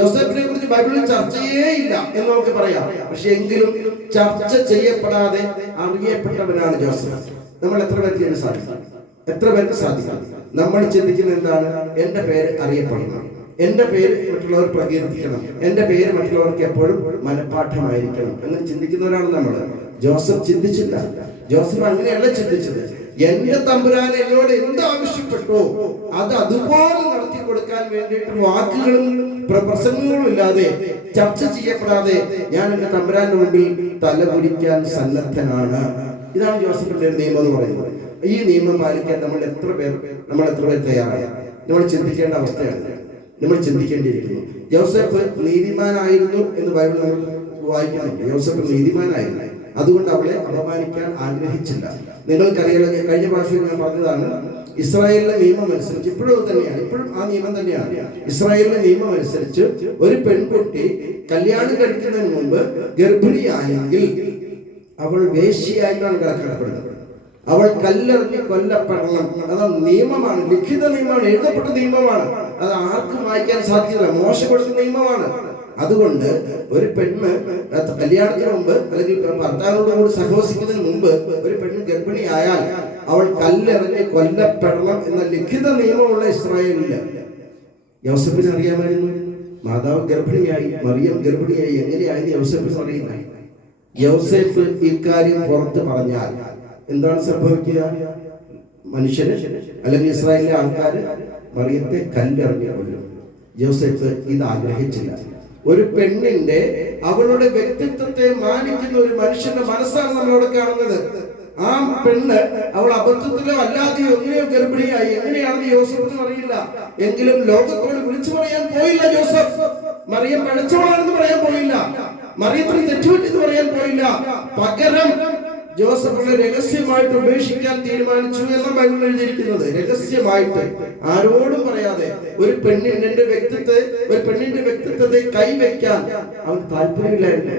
യോസേഫിനെ കുറിച്ച് ബൈബിളിൽ ചർച്ചയേ ഇല്ല എന്ന് നമുക്ക് പറയാം. പക്ഷെ എങ്കിലും ചർച്ച ചെയ്യപ്പെടാതെ അറിയപ്പെട്ടവനാണ് ജോസഫ്. നമ്മൾ എത്ര പേർക്ക് സാധിക്കും? എത്ര പേർക്ക് സാധിക്കും? നമ്മൾ ചിന്തിക്കുന്നത് എന്താണ്? എന്റെ പേര് അറിയപ്പെടണം, എന്റെ പേര് മറ്റുള്ളവർ പ്രകീർത്തിക്കണം, എന്റെ പേര് മറ്റുള്ളവർക്ക് എപ്പോഴും മനഃപാഠമായിരിക്കണം എന്ന് ചിന്തിക്കുന്നവരാണ് നമ്മൾ. ജോസഫ് ചിന്തിച്ചില്ല. ജോസഫ് അങ്ങനെയല്ല ചിന്തിച്ചത്. എന്റെ തമ്പുരാൻ എന്നോട് എന്ത് ആവശ്യപ്പെട്ടോ അത് അതുപോലെ നടത്തി കൊടുക്കാൻ വേണ്ടിയിട്ട് വാക്കുകളും പ്രസംഗങ്ങളും ഇല്ലാതെ, ചർച്ച ചെയ്യപ്പെടാതെ ഞാൻ എന്റെ തമ്പുരാന്റെ മുമ്പിൽ തലകുനിക്കാൻ സന്നദ്ധനാണ്. ഇതാണ് ജോസഫിന്റെ ഒരു നിയമം എന്ന് പറയുന്നത്. ഈ നിയമം പാലിക്കാൻ നമ്മൾ എത്ര പേർ തയ്യാറാണ്? നമ്മൾ ചിന്തിക്കേണ്ട അവസ്ഥയാണ്, നമ്മൾ ചിന്തിക്കേണ്ടിയിരിക്കുന്നു. യോസേഫ് നീതിമാനായിരുന്നു എന്ന് ബൈബിൾ നമ്മൾ വായിക്കുന്നുണ്ട്. യോസേഫ് നീതിമാനായിരുന്നു, അതുകൊണ്ട് അവളെ അപമാനിക്കാൻ ആഗ്രഹിച്ചില്ല. നിങ്ങൾക്കറിയാലോ, കഴിഞ്ഞ പ്രാവശ്യം ഞാൻ പറഞ്ഞതാണ്, ഇസ്രായേലിലെ നിയമം അനുസരിച്ച് ഇപ്പോഴും തന്നെയാണ്, ഇപ്പോഴും ആ നിയമം തന്നെയാണ്. ഇസ്രായേലിലെ നിയമം അനുസരിച്ച് ഒരു പെൺകുട്ടി കല്യാണം കഴിക്കുന്നതിന് മുമ്പ് ഗർഭിണിയായെങ്കിൽ അവൾ വേശ്യയായിട്ടാണ് കണക്കാക്കപ്പെടുന്നത്. അവൾ കല്ലെറിഞ്ഞ് കൊല്ലപ്പെടണം. അത് നിയമമാണ്, ലിഖിത നിയമമാണ്, എഴുതപ്പെട്ട നിയമമാണ്. അത് ആർക്കും വായിക്കാൻ സാധിക്കില്ല, മോശ കൊടുത്ത നിയമമാണ്. അതുകൊണ്ട് ഒരു പെണ്ണ് കല്യാണത്തിന് മുമ്പ് അല്ലെങ്കിൽ ഭർത്താവിനോട് കൂടി സഹവസിക്കുന്നതിന് മുമ്പ് ഒരു പെണ്ണ് ഗർഭിണിയായാൽ അവൾ കല്ലെറിഞ്ഞ് കൊല്ലപ്പെടണം എന്ന ലിഖിത നിയമമുള്ള ഇസ്രായേലില്ല. യോസഫിന് അറിയാമായിരുന്നു. മാതാവ് ഗർഭിണിയായി, മറിയം ഗർഭിണിയായി, എങ്ങനെയായി യോസഫിന് അറിയില്ല. യോസഫ് ഇക്കാര്യം പുറത്ത് പറഞ്ഞാൽ എന്താണ് സംഭവിക്കുക? മനുഷ്യര് അല്ലെങ്കിൽ ഇസ്രായേലിലെ ആൾക്കാര് മറിയത്തെ കല്ലെറിഞ്ഞ് കൊല്ലും. യോസഫ് ഇത് ആഗ്രഹിച്ചില്ല. ഒരു പെണ്ണിന്റെ അവളുടെ വ്യക്തിത്വത്തെ മാനിക്കുന്ന ഒരു മനുഷ്യന്റെ മനസ്സാണ് നമ്മളവിടെ കാണുന്നത്. ആ പെണ്ണ് അവൾ അബദ്ധത്തിലോ അല്ലാതെയോ എങ്ങനെയോ ഗർഭിണിയായി, എങ്ങനെയാണെന്ന് യോസഫിന് അറിയില്ല. എങ്കിലും ലോകത്തോട് വിളിച്ചു പറയാൻ പോയില്ല യോസഫ്. മറിയം പഴച്ചവളാണെന്ന് പറയാൻ പോയില്ല, മറിയത്തിന് തെറ്റുപറ്റിന്ന് പറയാൻ പോയില്ല. പകരം ജോസഫിനെ രഹസ്യമായിട്ട് ഉപേക്ഷിക്കാൻ തീരുമാനിച്ചു എന്നാണ് ബൈബിളിൽ എഴുതിയിരിക്കുന്നത്. രഹസ്യമായിട്ട്, ആരോടും പറയാതെ. ഒരു പെണ്ണിന്റെ വ്യക്തിത്വത്തെ കൈവയ്ക്കാൻ അവൻ താല്പര്യമില്ലായിരുന്നു.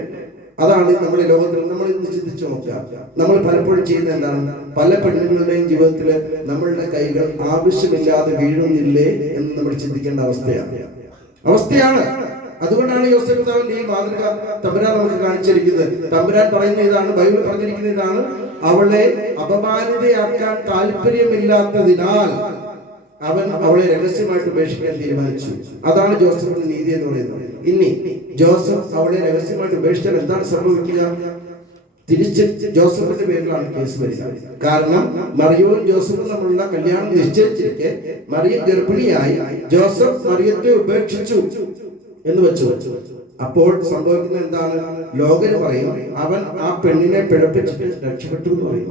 അതാണ് നമ്മുടെ ലോകത്തിൽ നമ്മൾ ഇന്ന് ചിന്തിച്ചു നോക്കുക. നമ്മൾ പലപ്പോഴും ചെയ്യുന്ന എന്താണ്? പല പെണ്ണുങ്ങളുടെയും ജീവിതത്തിൽ നമ്മളുടെ കൈകൾ ആവശ്യമില്ലാതെ വീഴുന്നില്ലേ എന്ന് നമ്മൾ ചിന്തിക്കേണ്ട അവസ്ഥയാണ്. അതുകൊണ്ടാണ് യോസേഫ് പിതാവിന്റെ ഈ മാതൃക തമ്പുരാൻ നമുക്ക് കാണിച്ചിരിക്കുന്നത്. തമ്പുരാൻ പറയുന്ന ഇതാണ്, ബൈബിൾ പറഞ്ഞിരിക്കുന്ന ഇതാണ്: അവളെ അപമാനിതയാക്കാൻ താല്പര്യമില്ലാത്തതിനാൽ അവൻ അവളെ രഹസ്യമായിട്ട് ഉപേക്ഷിക്കാൻ തീരുമാനിച്ചു. അതാണ് ജോസഫിന്റെ നീതി എന്ന് പറയുന്നത്. ഇനി ജോസഫ് അവളെ രഹസ്യമായിട്ട് ഉപേക്ഷിച്ചാൽ എന്താണ് സംഭവിക്കുക? തിരിച്ച് ജോസഫിന്റെ പേരിലാണ് കേസ് വരിക. കാരണം മറിയവും ജോസഫും തമ്മിലുള്ള കല്യാണം നിശ്ചയിച്ചിരിക്കെ മറിയം ഗർഭിണിയായി, ജോസഫ് മറിയത്തെ ഉപേക്ഷിച്ചു എന്ന് വെച്ചു. അപ്പോൾ സംഭവിക്കുന്നത് എന്താണ്? ലോകര് പറയും അവൻ ആ പെണ്ണിനെ പിഴപ്പിച്ചിട്ട് രക്ഷപ്പെട്ടു എന്ന് പറയും.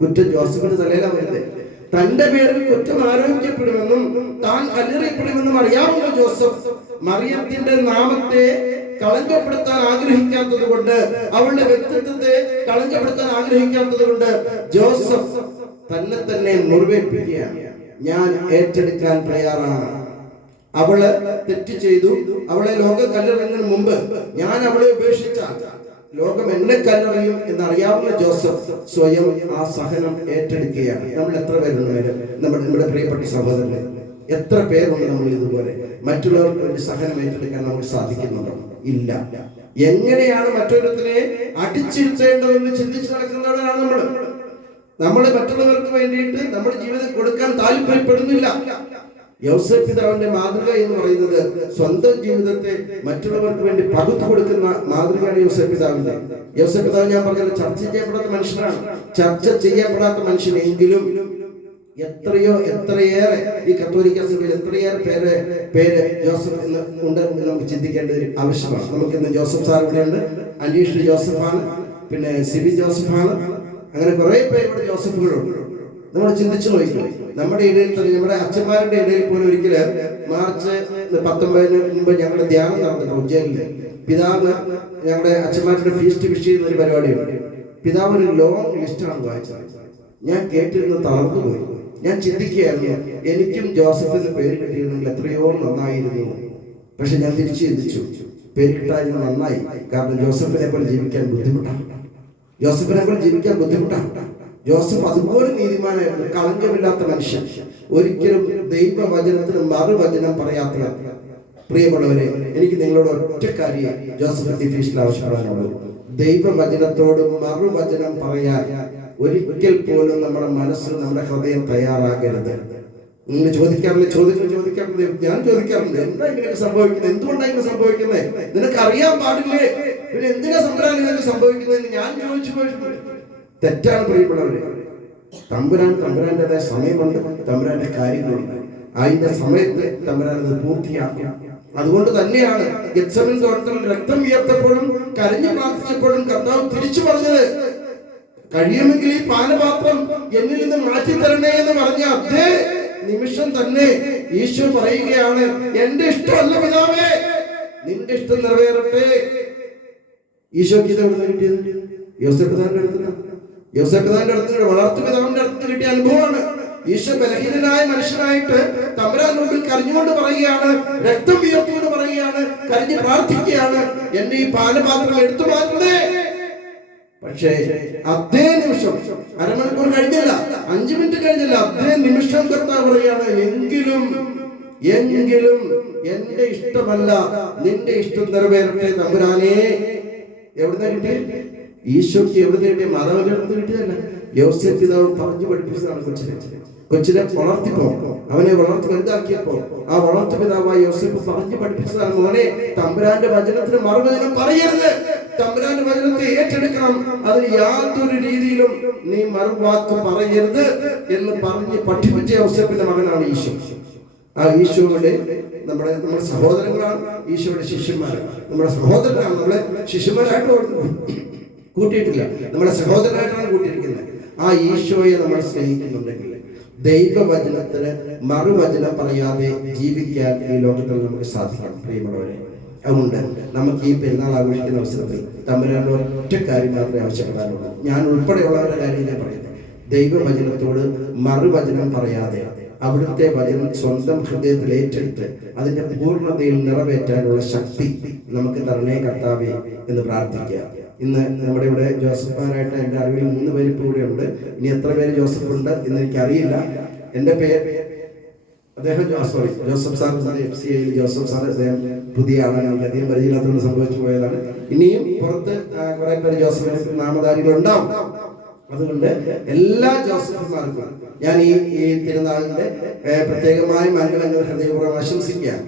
കുറ്റം ജോസഫിന്റെ തലയിലാണ് വരുന്നത്. തന്റെ പേരിൽ കുറ്റം ആരോപിക്കപ്പെടുമെന്നും താൻ കല്ലെറിയപ്പെടുമെന്നും അറിയാവുന്ന ജോസഫ് മറിയത്തിന്റെ നാമത്തെ കളങ്കപ്പെടുത്താൻ ആഗ്രഹിക്കാത്തത് കൊണ്ട്, അവളുടെ വ്യക്തിത്വത്തെ കളങ്കപ്പെടുത്താൻ ആഗ്രഹിക്കാത്തത് കൊണ്ട് ജോസഫ് തന്നെ മുറിവേൽപ്പിക്കുകയാണ്. ഞാൻ ഏറ്റെടുക്കാൻ തയ്യാറാണ്. അവള് തെറ്റ് ചെയ്തു, അവളെ ലോകം കല്ലെറിയുന്നതിന് മുമ്പ് ഞാൻ അവളെ ഉപേക്ഷിച്ചാൽ ലോകം എന്നെ കല്ലെറിയും എന്നറിയാവുന്ന ജോസഫ് സ്വയം ആ സഹനം ഏറ്റെടുക്കുകയാണ്. നമ്മൾ എത്ര പേരുണ്ട്? നമ്മുടെ പ്രിയപ്പെട്ട സഹോദരനെ, എത്ര പേരുണ്ട് നമ്മൾ ഇതുപോലെ മറ്റുള്ളവർക്ക് വേണ്ടി സഹനം ഏറ്റെടുക്കാൻ നമുക്ക് സാധിക്കുന്നുണ്ടോ? ഇല്ല. എങ്ങനെയാണ് മറ്റൊരുത്തിനെ അടിച്ചിരുത്തേണ്ടതെന്ന് ചിന്തിച്ച് നടക്കുന്നവരാണ് നമ്മൾ മറ്റുള്ളവർക്ക് വേണ്ടിയിട്ട് നമ്മുടെ ജീവിതം കൊടുക്കാൻ താല്പര്യപ്പെടുന്നില്ല. യോസേഫ് പിതാവിന്റെ മാതൃക എന്ന് പറയുന്നത് സ്വന്തം ജീവിതത്തെ മറ്റുള്ളവർക്ക് വേണ്ടി പകുത്തു കൊടുക്കുന്ന മാതൃകയാണ് യോസേഫ് പിതാവിന്റെ. യോസേഫ് പിതാവ് ഞാൻ പറഞ്ഞത് ചർച്ച ചെയ്യപ്പെടാത്ത മനുഷ്യനാണ്. ചർച്ച ചെയ്യപ്പെടാത്ത മനുഷ്യനെങ്കിലും എത്രയേറെ ഈ കത്തോലിക്ക സഭയിൽ എത്രയേറെ പേര് ജോസഫ് എന്ന് ഉണ്ട് എന്ന് നമുക്ക് ചിന്തിക്കേണ്ട ഒരു ആവശ്യമാണ്. നമുക്കിന്ന് ജോസഫ് സാർ ഇവിടെ ഉണ്ട്, അനീഷ് ജോസഫാണ്, പിന്നെ സിബി ജോസഫാണ്, അങ്ങനെ കുറെ പേര് ഇവിടെ ജോസഫുകളുണ്ട്. നമ്മൾ ചിന്തിച്ചു നോക്കി. നമ്മുടെ ഇടയിൽ തന്നെ, നമ്മുടെ അച്ഛന്മാരുടെ ഇടയിൽ പോലും ഒരിക്കല് മാർച്ച് 19 മുമ്പ് ഞങ്ങളുടെ ധ്യാനം നടന്നിട്ടുണ്ട് ഉജ്ജയിനില്. പിതാവ് ഞങ്ങളുടെ അച്ഛന്മാരുടെ ഫീസ്റ്റ് വിഷ് ചെയ്യുന്ന ഒരു പരിപാടിയുണ്ട്. പിതാവ് ഒരു ലോങ് ലിസ്റ്റാണ് വായിച്ചത്. ഞാൻ കേട്ടിരുന്ന് തളർന്നുപോയി. ഞാൻ ചിന്തിക്കുകയായിരുന്നു, എനിക്കും ജോസഫിന് പേര് കിട്ടിയിരുന്നെങ്കിൽ എത്രയോ നന്നായിരുന്നു. പക്ഷെ ഞാൻ തിരിച്ചു ചിന്തിച്ചു, പേര് കിട്ടാതിരുന്ന നന്നായി. കാരണം ജോസഫിനെ പോലെ ജീവിക്കാൻ ബുദ്ധിമുട്ടാണ്. ജോസഫ് അതുപോലെ നീതിമാനായിരുന്നു, കളങ്കമില്ലാത്ത മനുഷ്യൻ, ഒരിക്കലും ദൈവവചനത്തിന് മറുവചനം പറയാത്തവൻ. പ്രിയമുള്ളവരെ, എനിക്ക് നിങ്ങളോട് ഒറ്റ കാര്യം ജോസഫ് ഫീസിൽ ആവശ്യപ്പെടാനുള്ളൂ. ദൈവവചനത്തോട് മറുവചനം പറയാൻ ഒരിക്കൽ പോലും നമ്മുടെ മനസ്സിൽ, നമ്മുടെ ഹൃദയം തയ്യാറാകരുത്. നിങ്ങൾ ചോദിക്കാറുണ്ട്, ഞാൻ ചോദിക്കാറുണ്ട്, എന്താ ഇങ്ങനെയൊക്കെ സംഭവിക്കുന്നത്? എന്തുകൊണ്ടാണ് ഇങ്ങനെ സംഭവിക്കുന്നത്? നിനക്ക് അറിയാൻ പാടില്ലേ? പിന്നെ എന്തിനാ സംഭവം ഇതൊക്കെ സംഭവിക്കുന്നതെന്ന് ഞാൻ ചോദിച്ചു പോയിട്ടുണ്ട്. തെറ്റാണ് പ്രിയപ്പെട്ടവരെ. തമ്പുരാന്റേതായ സമയമുണ്ട്, തമ്പുരാന്റെ കാര്യങ്ങളുണ്ട്. അതിന്റെ സമയത്ത് തമ്പുരാൻ അത് പൂർത്തിയാക്കും. അതുകൊണ്ട് തന്നെയാണ് ഗെത്സമൻ തോട്ടത്തിൽ രക്തം വിയർത്തപ്പോഴും കരഞ്ഞു പ്രാർത്ഥിച്ചപ്പോഴും കർത്താവ് തിരിച്ചു പറഞ്ഞത്, കഴിയുമെങ്കിൽ ഈ പാനപാത്രം എന്നിൽ നിന്ന് മാറ്റി തരണേ എന്ന് പറഞ്ഞ അതേ നിമിഷം തന്നെ ഈശോ പറയുകയാണ്, എന്റെ ഇഷ്ടമല്ല പിതാവേ, നിന്റെ ഇഷ്ടം നിറവേറട്ടെ. ഈശോക്ക് ഇത് എവിടെ കിട്ടിയത്? യോസേഫ് പിതാവിന്റെ അടുത്ത് വളർത്തു പിതാവിന്റെ അടുത്ത് കിട്ടിയ അനുഭവമാണ്. ഈശോ ബലഹീനനായ മനുഷ്യനായിട്ട് തമ്പുരാൻ മുമ്പിൽ കരഞ്ഞുകൊണ്ട് പറയുകയാണ്, രക്തം വിയർത്തുകൊണ്ട് പറയുകയാണ്, കരഞ്ഞ് പ്രാർത്ഥിക്കുകയാണ്, എന്റെ ഈ പാനപാത്രം എടുത്തു മാറ്റണേ. പക്ഷേ അതേ നിമിഷം, അരമണിക്കൂർ കഴിഞ്ഞില്ല, 5 മിനിറ്റ് കഴിഞ്ഞില്ല, അതേ നിമിഷം കർത്താവ് പറയാണ്, എങ്കിലും എന്റെ ഇഷ്ടമല്ല നിന്റെ ഇഷ്ടം നിറവേറട്ടെ തമ്പുരാനേ. എവിടുന്ന കിട്ടിയ ഈശോയ്ക്ക്? എവിടുന്ന് കിട്ടിയ? മാതാവിന്റെ കിട്ടിയതല്ല. യോസേഫ് പിതാവ് പറഞ്ഞു പഠിപ്പിച്ചതാണ് കൊച്ചിനെ വളർത്തിപ്പോ, അവനെ വളർത്തി വലുതാക്കിയപ്പോ ആ വളർത്തു പിതാവായ യോസേഫ് പറഞ്ഞു പഠിപ്പിച്ചതാണ്, മോനെ തമ്പുരാന്റെ വചനത്തിന് മറുവചനം പറയരുത്, തമ്പുരാന്റെ വചനത്തെ ഏറ്റെടുക്കണം, അതിന് യാതൊരു രീതിയിലും നീ മറുവാക്ക് പറയരുത് എന്ന് പറഞ്ഞ് പഠിപ്പിച്ച യോസേഫിന്റെ മകനാണ് ഈശോ. ആ ഈശോയുടെ നമ്മുടെ സഹോദരങ്ങളാണ്, ഈശോയുടെ ശിഷ്യന്മാരാണ്, നമ്മുടെ സഹോദരനാണ്. നമ്മളെ ശിഷ്യന്മാരായിട്ട് കൂട്ടിയിട്ടില്ല, നമ്മുടെ സഹോദരനായിട്ടാണ് കൂട്ടിയിരിക്കുന്നത്. ആ ഈശോയെ നമ്മൾ സ്നേഹിക്കുന്നുണ്ടെങ്കിൽ ദൈവവചനത്തിന് മറുവചനം പറയാതെ ജീവിക്കാൻ ഈ ലോകത്തിൽ നമുക്ക് സാധിക്കണം പ്രിയമുള്ളവരെ. അതുകൊണ്ട് നമുക്ക് ഈ പെരുന്നാൾ ആഘോഷിക്കുന്ന അവസരത്തിൽ തമ്പുരാനോട് ഒറ്റ കാര്യം മാത്രമേ ആവശ്യപ്പെടാനുള്ളൂ. ഞാൻ ഉൾപ്പെടെയുള്ളവരുടെ കാര്യം ഞാൻ പറയുന്നത്, ദൈവവചനത്തോട് മറുവചനം പറയാതെ അവിടുത്തെ വചനം സ്വന്തം ഹൃദയത്തിൽ ഏറ്റെടുത്ത് അതിന്റെ പൂർണ്ണതയിൽ നിറവേറ്റാനുള്ള ശക്തി നമുക്ക് തരണേ കർത്താവേ എന്ന് പ്രാർത്ഥിക്കുക. ഇന്ന് നമ്മുടെ ഇവിടെ ജോസഫാനായിട്ട് എൻ്റെ അറിവിൽ 3 പേര് ഇപ്പോൾ ഇവിടെ ഉണ്ട്. ഇനി എത്ര പേര് ജോസഫ് ഉണ്ട് എന്ന് എനിക്കറിയില്ല. എൻ്റെ പേര് അദ്ദേഹം ജോസഫ് സാർ FCAയിൽ ജോസഫ് സാർ, അദ്ദേഹം പുതിയ ആളാണ്, എനിക്ക് അധികം പരിചയമില്ലാത്തതുകൊണ്ട് സംഭവിച്ചു പോയതാണ്. ഇനിയും പുറത്ത് കുറെ പേര് ജോസഫ് നാമധാരികളുണ്ടാവും. അതുകൊണ്ട് എല്ലാ ജോസഫന്മാർക്കും ഞാൻ ഈ തിരുനാളിന്റെ പ്രത്യേകമായ മംഗളങ്ങൾ ഹൃദയപൂർവ്വം ആശംസിക്കാം.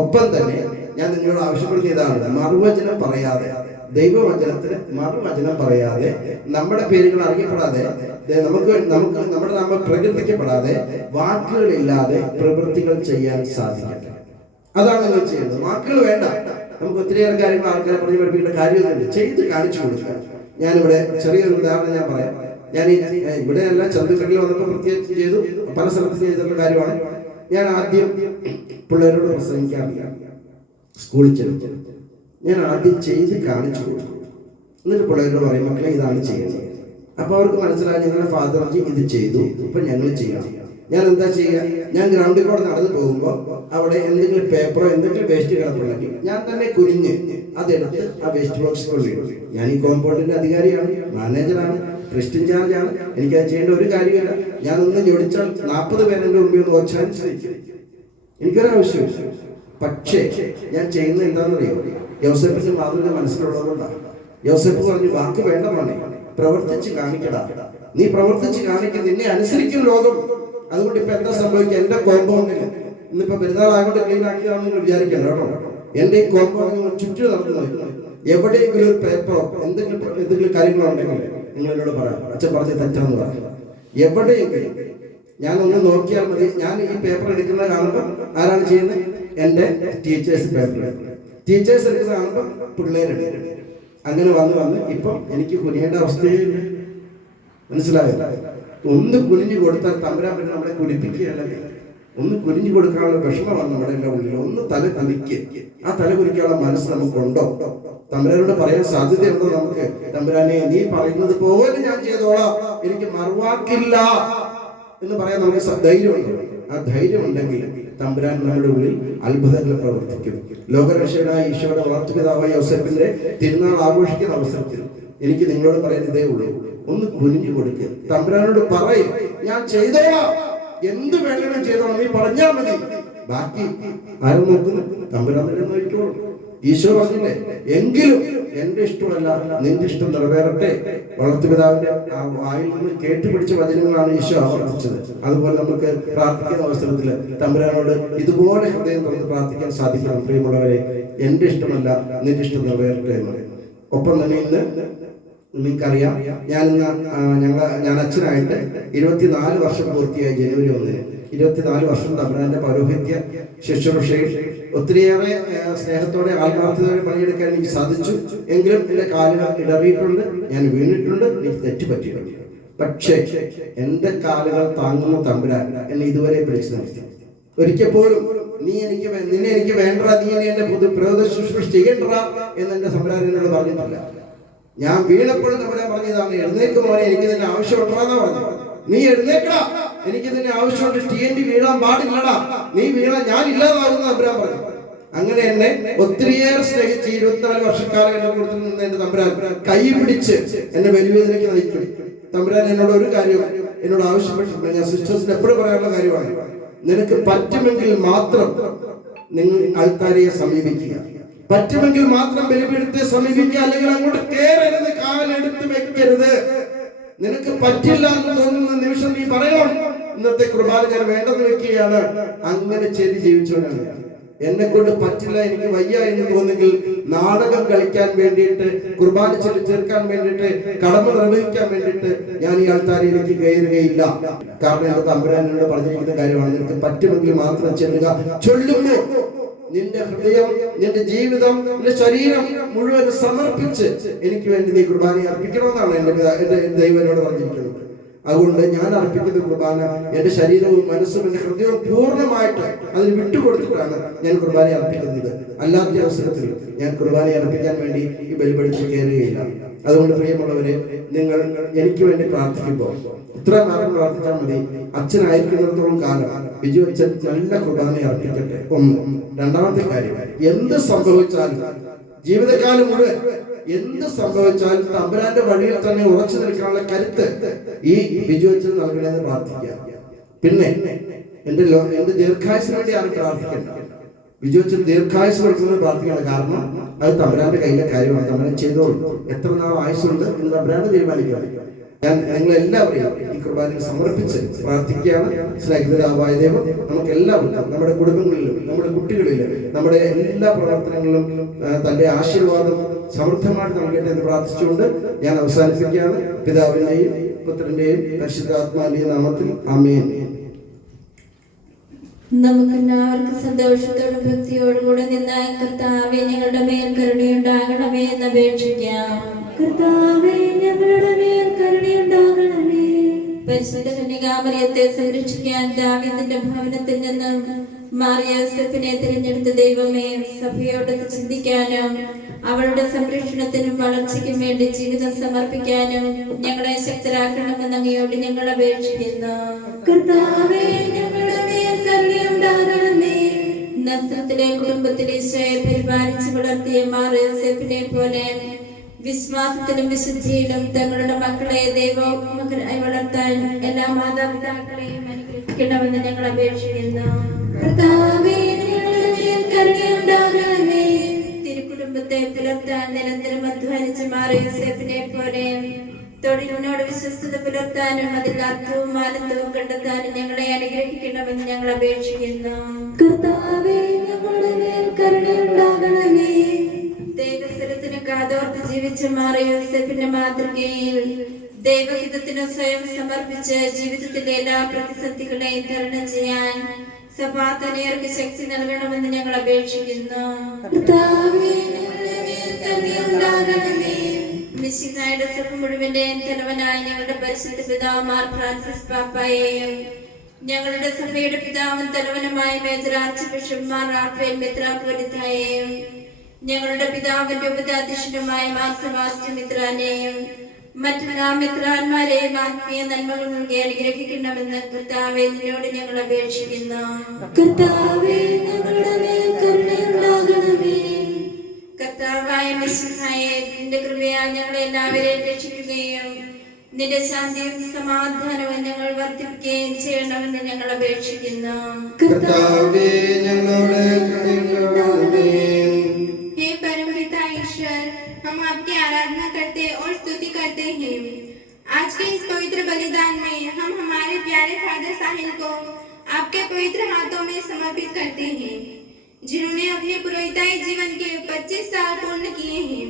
ഒപ്പം തന്നെ ഞാൻ നിങ്ങളോട് ആവശ്യപ്പെടുന്ന ഇതാണ്, മറുവചനം പറയാതെ, ദൈവവചനത്തിന് മറുവചനം പറയാതെ, നമ്മുടെ പേരുകൾ അറിയപ്പെടാതെ, നമുക്ക് നമ്മുടെ നാമം പ്രകീർത്തിക്കപ്പെടാതെ, വാക്കുകളില്ലാതെ പ്രവൃത്തികൾ ചെയ്യാൻ സാധിക്കട്ടെ. അതാണ് നിങ്ങൾ ചെയ്യുന്നത്. വാക്കുകൾ വേണ്ട, നമുക്ക് ഒത്തിരിയേറെ കാര്യങ്ങൾ ആൾക്കാരെ പറഞ്ഞു പഠിപ്പിക്കേണ്ട കാര്യമൊന്നുമില്ല, ചെയ്ത് കാണിച്ചു കൊടുക്കുക. ഞാനിവിടെ ചെറിയൊരു ഉദാഹരണം ഞാൻ പറയാം. ഞാൻ ഇവിടെ എല്ലാം ചന്ദ്രകളിൽ വന്നപ്പോൾ പ്രത്യേകിച്ച് ചെയ്തു, പല സ്ഥലത്തും ചെയ്തിട്ടുള്ള കാര്യമാണ്. ഞാൻ ആദ്യം പിള്ളേരോട് പ്രസംഗിക്കാറില്ല, സ്കൂളിൽ ചെല്ലും, ഞാൻ ആദ്യം ചെയ്ത് കാണിച്ചു കൊടുക്കും. എന്നിട്ട് പിള്ളേരോട് പറയും, മക്കളെ ഇതാണ് ചെയ്യുന്നത്. അപ്പൊ അവർക്ക് മനസ്സിലായി, ഞങ്ങളുടെ ഫാദർജി ഇത് ചെയ്തു, ഇപ്പൊ ഞങ്ങൾ ചെയ്യണം. ഞാൻ എന്താ ചെയ്യുക? ഞാൻ ഗ്രൗണ്ടിൽ കൂടെ നടന്നു പോകുമ്പോൾ അവിടെ എന്തെങ്കിലും പേപ്പറോ എന്തെങ്കിലും വേസ്റ്റ് കിടപ്പുണ്ടെങ്കിൽ ഞാൻ തന്നെ കുനിഞ്ഞ് അതെടുത്ത് ആ വേസ്റ്റ് ബോക്സിൽ കൊണ്ടിടും. ഞാൻ ഈ കോമ്പൗണ്ടിന്റെ അധികാരിയാണ്, മാനേജറാണ്, ക്രിസ്ത്യൻ ചാർജാണ്. എനിക്കത് ചെയ്യേണ്ട ഒരു കാര്യമില്ല. ഞാനൊന്ന് ഞൊടിച്ചാൽ 40 പേരുടെ മുമ്പിൽ ഒന്ന് ഓച്ചാനിച്ചിരിക്കും, എനിക്കൊരാവശ്യമില്ല. പക്ഷേ ഞാൻ ചെയ്യുന്നത് എന്താണെന്നറിയോ? യോസേഫിന്റെ മാതൃക മനസ്സിലുള്ളതുകൊണ്ടാണ്. യോസേഫ് പറഞ്ഞു, വാക്ക് വേണ്ട മോനെ, പ്രവർത്തിച്ച് കാണിക്കടാ. നീ പ്രവർത്തിച്ച് കാണിക്കും, നിന്നെ അനുസരിക്കും ലോകം. അതുകൊണ്ട് ഇപ്പൊ എന്താ സംഭവിക്കുക? എന്റെ കോമ്പൗണ്ടിൽ ഇന്നിപ്പോ പെരുന്നാളാകൊണ്ട് ക്ലീൻ ആക്കിയതാണെന്ന് വിചാരിക്കണം കേട്ടോ. എന്റെ ഈ കോമ്പൗണ്ടിൽ ചുറ്റും നടന്നു എവിടെയെങ്കിലും ഒരു പേപ്പറോ എന്തെങ്കിലും കാര്യങ്ങളോ ഉണ്ടെങ്കിൽ നിങ്ങൾ എന്നോട് പറയാം, അച്ഛൻ പറഞ്ഞ് തെറ്റാന്ന് പറയാം. എവിടെയെങ്കിലും ഞാനൊന്ന് നോക്കിയാൽ മതി. ഞാൻ ഈ പേപ്പർ എടുക്കുന്നത് കാണുമ്പോൾ ആരാണ് ചെയ്യുന്നത്? എൻ്റെ ടീച്ചേഴ്സ് പേപ്പർ, ടീച്ചേഴ്സ് എടുക്കുന്ന കാണുമ്പോൾ പിള്ളേരെടുക്കും. അങ്ങനെ വന്ന് ഇപ്പം എനിക്ക് കുനിയേണ്ട അവസ്ഥയില്ല. മനസ്സിലായോ? ഒന്ന് കുനിഞ്ഞു കൊടുത്താൽ തമ്പുരാൻ പിന്നെ നമ്മളെ കുനിപ്പിക്കുകയല്ലേ. ഒന്ന് കുനിഞ്ഞു കൊടുക്കാനുള്ള വിഷമമാണ് നമ്മുടെ എല്ലാം ഉള്ളിൽ. ഒന്ന് തല കുനിക്ക്, ആ തല കുനിക്കാനുള്ള മനസ്സ് നമുക്കുണ്ടോ? തമ്പുരാനോട് പറയാൻ സാധ്യതയുണ്ടോ നമുക്ക്? തമ്പുരാനെ, നീ പറയുന്നത് പോലെ ഞാൻ ചെയ്തോളാം, എനിക്ക് മറുവാക്കില്ല എന്ന് പറയാൻ നമുക്ക് ധൈര്യമുണ്ടോ? ആ ധൈര്യം ഉണ്ടെങ്കിൽ തമ്പുരാൻ നമ്മുടെ ഉള്ളിൽ അത്ഭുതങ്ങൾ പ്രവർത്തിക്കും. ലോകരക്ഷകനായ ഈശോയുടെ വളർത്തുപിതാവായ യോസേഫിന്റെ തിരുനാൾ ആഘോഷിക്കുന്ന അവസരത്തിൽ എനിക്ക് നിങ്ങളോട് പറയുന്നതേ ഉള്ളൂ, ഒന്ന് കുനിഞ്ഞു കൊടുക്കുക. തമ്പുരാനോട് പറയും, ഞാൻ ചെയ്തോളാം, എന്ത് വേണമെങ്കിലും ചെയ്തോളാം, നീ പറഞ്ഞാൽ മതി. ബാക്കി ആരും നോക്കുന്നു? തമ്പുരാൻ തന്നെ നോക്കിക്കോളൂ. ഈശോ പറഞ്ഞില്ലേ, എങ്കിലും എന്റെ ഇഷ്ടമല്ല നിന്റെ ഇഷ്ടം നിറവേറട്ടെ. വളർത്തുപിതാവിന്റെ വായിൽ നിന്ന് കേട്ടുപിടിച്ച വചനങ്ങളാണ് ഈശോ ആവർത്തിച്ചത്. അതുപോലെ നമുക്ക് പ്രാർത്ഥിക്കുന്ന അവസരത്തിൽ തമ്പുരാനോട് ഇതുപോലെ ഹൃദയം തുറന്ന് പ്രാർത്ഥിക്കാൻ സാധിക്കണം. പ്രിയമുള്ളവരെ, എന്റെ ഇഷ്ടമല്ല നിന്റെ ഇഷ്ടം നിറവേറട്ടെ എന്ന് പറയും. ഒപ്പം തന്നെ ഇന്ന് നിങ്ങൾക്കറിയാം, ഞാൻ അച്ഛനായിട്ട് 24 വർഷം പൂർത്തിയായി. ജനുവരി 1-ന് 24 വർഷം തമ്പുരാന്റെ പൗരോഹിത്യ ശുശ്രൂഷയിൽ ഒത്തിരിയേറെ സ്നേഹത്തോടെ ആത്മാർത്ഥതയോടെ പണിയെടുക്കാൻ എനിക്ക് സാധിച്ചു. എങ്കിലും എൻ്റെ കാലുകൾ ഇടറിയിട്ടുണ്ട്, ഞാൻ വീണിട്ടുണ്ട്, എനിക്ക് തെറ്റ് പറ്റിയിട്ടുണ്ട്. പക്ഷേ എൻ്റെ കാലുകൾ താങ്ങുന്ന തമ്പുരാൻ എന്നെ ഇതുവരെ പിടിച്ചു നിർത്തി. ഒരിക്കൽ പോലും നിന്നെ എനിക്ക് വേണ്ട, നീ എന്റെ പ്രേത ശുശ്രൂഷ ചെയ്യണ്ട എന്ന് എന്റെ തമ്പുരാൻ എന്നോട് പറഞ്ഞിട്ടില്ല. ഞാൻ വീണപ്പോഴും തമ്പുരാൻ പറഞ്ഞതാണ്, എഴുന്നേക്ക് മോനെ, എനിക്ക് നിന്നെ ആവശ്യമുണ്ടെന്നാ പറഞ്ഞു. നീ എഴുന്നേക്കടാ, എനിക്ക് നിന്നെ ആവശ്യമുണ്ട്. TNT വീഴാൻ പാടില്ലടാ, നീ വീണാ ഞാൻ ഇല്ലാതാവുന്ന തമ്പുരാൻ പറഞ്ഞു. അങ്ങനെ എന്നെ ഒത്തിരിയേറെ സ്നേഹിച്ച് 24 വർഷക്കാലം എന്റെ കൂട്ടത്തിൽ നിന്ന് എന്റെ തമ്പുരാൻ കൈ പിടിച്ച് എന്നെ വലിയതിലേക്ക് നയിക്കും. തമ്പുരാൻ എന്നോട് ഒരു കാര്യം എന്നോട് ആവശ്യപ്പെട്ടിട്ടുണ്ട്. ഞാൻ സിസ്റ്റേഴ്സിന് എപ്പോഴും പറയാനുള്ള കാര്യമാണ്, നിനക്ക് പറ്റുമെങ്കിൽ മാത്രം നിങ്ങൾ ആൾക്കാരെ സമീപിക്കുക, പറ്റുമെങ്കിൽ മാത്രം ബലിപീഠത്തെ സമീപിക്കുക, അല്ലെങ്കിൽ അങ്ങോട്ട് കയറരുത്, കാലെടുത്ത് വെക്കരുത്. നിനക്ക് പറ്റില്ല എന്ന് തോന്നുന്ന നിമിഷം നീ പറയണം, ഇന്നത്തെ കുർബാന ഞാൻ വേണ്ടെന്ന് വെക്കുകയാണ്. അങ്ങനെ ചെയ്ത് ജീവിച്ചവനാണ്. എന്നെ കൊണ്ട് പറ്റില്ല, എനിക്ക് വയ്യ എന്ന് തോന്നുമെങ്കിൽ നാടകം കളിക്കാൻ വേണ്ടിയിട്ട്, കുർബാന ചൊല്ലി ചേർക്കാൻ വേണ്ടിയിട്ട്, കടമ നിർവഹിക്കാൻ വേണ്ടിയിട്ട് ഞാൻ ഈ ആൾക്കാരിലേക്ക് കയറുകയില്ല. കാരണം എന്റെ തമ്പുരാൻ എന്നോട് പറഞ്ഞിരിക്കുന്ന കാര്യമാണ്, നിനക്ക് പറ്റുമെങ്കിൽ മാത്രം ചെല്ലുക. ചൊല്ലുമ്പോൾ നിന്റെ ഹൃദയം, നിന്റെ ജീവിതം, നിന്റെ ശരീരം മുഴുവൻ സമർപ്പിച്ച് എനിക്ക് വേണ്ടി നീ കുർബാന അർപ്പിക്കണമെന്നാണ് എന്റെ ദൈവം എന്നോട് പറഞ്ഞിരിക്കുന്നത്. അതുകൊണ്ട് ഞാൻ അർപ്പിക്കുന്ന കുർബാന എന്റെ ശരീരവും മനസ്സും എന്റെ ഹൃദയവും പൂർണ്ണമായിട്ട് അതിന് വിട്ടുകൊടുത്തിട്ടാണ് ഞാൻ കുർബാന അർപ്പിക്കുന്നത്. അല്ലാത്ത അവസരത്തിൽ ഞാൻ കുർബാന അർപ്പിക്കാൻ വേണ്ടി ഈ ബലിപീഠത്തിൽ കയറുകയില്ല. അതുകൊണ്ട് പ്രിയമുള്ളവരെ, നിങ്ങൾ എനിക്ക് വേണ്ടി പ്രാർത്ഥിക്കുമ്പോൾ ഇത്ര നേരം പ്രാർത്ഥിച്ചാൽ മതി. അച്ഛനായിരിക്കുന്നിടത്തോളം കാലം ബിജു അച്ഛൻ നല്ല കുർബാന അർപ്പിക്കട്ടെ. ഒന്ന്. രണ്ടാമത്തെ കാര്യം, എന്ത് സംഭവിച്ചാലും ജീവിതകാലം മുഴുവൻ എന്ത് സംഭവിച്ചാലും തമ്പുരാന്റെ വഴിയിൽ തന്നെ ഉറച്ചു നിൽക്കാനുള്ള കരുത്ത് ഈ ബിജു അച്ഛൻ നൽകണമെന്ന് പ്രാർത്ഥിക്കുക. പിന്നെ എന്റെ ദീർഘായുസിന് വേണ്ടി ആരും പ്രാർത്ഥിക്കണ്ട. ബിജു അച്ഛൻ ദീർഘായുസ് കൊടുക്കുന്നത് പ്രാർത്ഥിക്കണം. കാരണം അത് തമ്പുരാന്റെ കയ്യിലെ കാര്യമാണ്. തമ്പുരാൻ ചെയ്തോളൂ. എത്ര നാൾ ആയുസുണ്ട് എന്ന് തമ്പുരാന് തീരുമാനിക്കണം. ഞാൻ നിങ്ങളെല്ലാവരെയും ഈ കുർബാനയിൽ സമർപ്പിച്ച് പ്രാർത്ഥിക്കുകയാണ്. സ്നേഹിതരായ ദൈവം നമുക്ക് എല്ലാവർക്കും, നമ്മുടെ കുടുംബങ്ങളിലും നമ്മുടെ കുട്ടികളിലും നമ്മുടെ എല്ലാ പ്രവർത്തനങ്ങളിലും തന്റെ ആശീർവാദം സമൃദ്ധമായിട്ട് നൽകട്ടെ എന്ന് പ്രാർത്ഥിച്ചുകൊണ്ട് ഞാൻ അവസാനിപ്പിക്കുകയാണ്. പിതാവിന്റെയും പുത്രന്റെയും പരിശുദ്ധാത്മാവിന്റെയും നാമത്തിൽ ആമേൻ. നമുക്കെല്ലാവർക്കും സന്തോഷത്തോടും ഭക്തിയോടും കൂടെ നിന്നായി കർത്താവേ ഞങ്ങളുടെ മേൽ കരുണയുണ്ടാകണമേ എന്ന് അപേക്ഷിക്കാം. കർത്താവേ ഞങ്ങളുടെ മേൽ കരുണയുണ്ടാകണമേ. പരിശുദ്ധ കന്യകാമറിയത്തെ സംരക്ഷിക്കാൻ ദാവീദിന്റെ ഭവനത്തിൽ നിന്നും മാറിയോസെഫിനെ തിരഞ്ഞെടുത്ത ദൈവമേ, സഭയോട് ചിന്തിക്കാനും അവളുടെ സംരക്ഷണത്തിനും വളർച്ചയ്ക്കും വേണ്ടി ജീവിതം സമർപ്പിക്കാനും ഞങ്ങളെ ശക്തരാക്കണമെന്ന് അങ്ങയോട് ഞങ്ങൾ അപേക്ഷിക്കുന്നു. കർത്താവേ ഞങ്ങളുടെ മേൽ കരുണയുണ്ടാകണമേ. നസ്രത്തിലെ കുടുംബത്തിൽ ഈശോയെ പരിപാലിച്ച് വളർത്തിയ മാറിയോസെഫിനെ പോലെ വിശ്വാസത്തിലും വിശുദ്ധിയിലും തങ്ങളുടെ മക്കളെ ദൈവമക്കളായി വളർത്താൻ എല്ലാ മാതാപിതാക്കളെയും അനുഗ്രഹിക്കണമെന്ന് ഞങ്ങൾ അപേക്ഷിക്കുന്നു. കർത്താവേ ഞങ്ങളുടെ മേൽ കരുണയുണ്ടാകണമേ. തിരുക്കുടുംബത്തെ പുലർത്താൻ നിരന്തരം അധ്വാനിച്ച് മാറിയോസെഫിനെ പോലെ തൊഴിലിനോട് വിശ്വസ്തത പുലർത്താനും അതിൽ അർത്ഥവും ആനന്ദവും കണ്ടെത്താനും ഞങ്ങളെ അനുഗ്രഹിക്കണമെന്ന് ഞങ്ങൾ അപേക്ഷിക്കുന്നു. കർത്താവേ ഞങ്ങളുടെ മേൽ കരുണയുണ്ടാകണമേ. ദൈവസ്ഥലത്തിന് കാതോർത്ത് ജീവിച്ച മാറിയോസെഫിന്റെ മാതൃകയിൽ ദൈവഹിതത്തിന് സ്വയം സമർപ്പിച്ച് ജീവിതത്തിലെ എല്ലാ പ്രതിസന്ധികളെയും തരണം ചെയ്യാൻ സഭാതനയർക്ക് ശക്തി നൽകണമെന്ന് ഞങ്ങൾ അപേക്ഷിക്കുന്നു. മിശിഹായുടെ സഭ മുഴുവന്റെയും തലവനായ ഞങ്ങളുടെ പരിശുദ്ധ പിതാവ് മാർ ഫ്രാൻസിസ് പാപ്പായെയും ഞങ്ങളുടെ സഭയുടെ പിതാവും തലവനുമായ major archbishop Mar Raphael മെത്രാപ്പൊലീത്തയെയും ഞങ്ങളുടെ പിതാവിന്റെ ഉപതാധ്യക്ഷനുമായ മാർ സെബാസ്റ്റ്യൻ മെത്രാനെയും മറ്റെല്ലാ മെത്രാന്മാരെയും ആത്മീയ നന്മകൾ നൽകി അനുഗ്രഹിക്കണമെന്ന് കർത്താവേ നിന്നോട് ഞങ്ങൾ അപേക്ഷിക്കുന്നു. കർത്താവേ ഞങ്ങളുടെ മേൽ കരുണയുണ്ടാകണമേ. കർത്താവായ മിശിഹായേ, നിന്റെ കൃപയാൽ ഞങ്ങളെ എല്ലാവരെയും രക്ഷിക്കുകയും നിന്റെ ശാന്തിയും സമാധാനവും ഞങ്ങൾ വർദ്ധിപ്പിക്കുകയും ചെയ്യണമെന്ന് ഞങ്ങൾ അപേക്ഷിക്കുന്നു. കർത്താവേ ഞങ്ങളുടെ കരുണയുണ്ടാകണമേ. हे परमपिता ईश्वर, हम आपकी आराधना करते और स्तुति करते हैं। आज के इस पवित्र बलिदान में हम हमारे प्यारे फादर साहिल को आपके पवित्र हाथों में समर्पित करते हैं, जिन्होंने अपने पुरोहिताई जीवन के 25 साल पूर्ण किए हैं।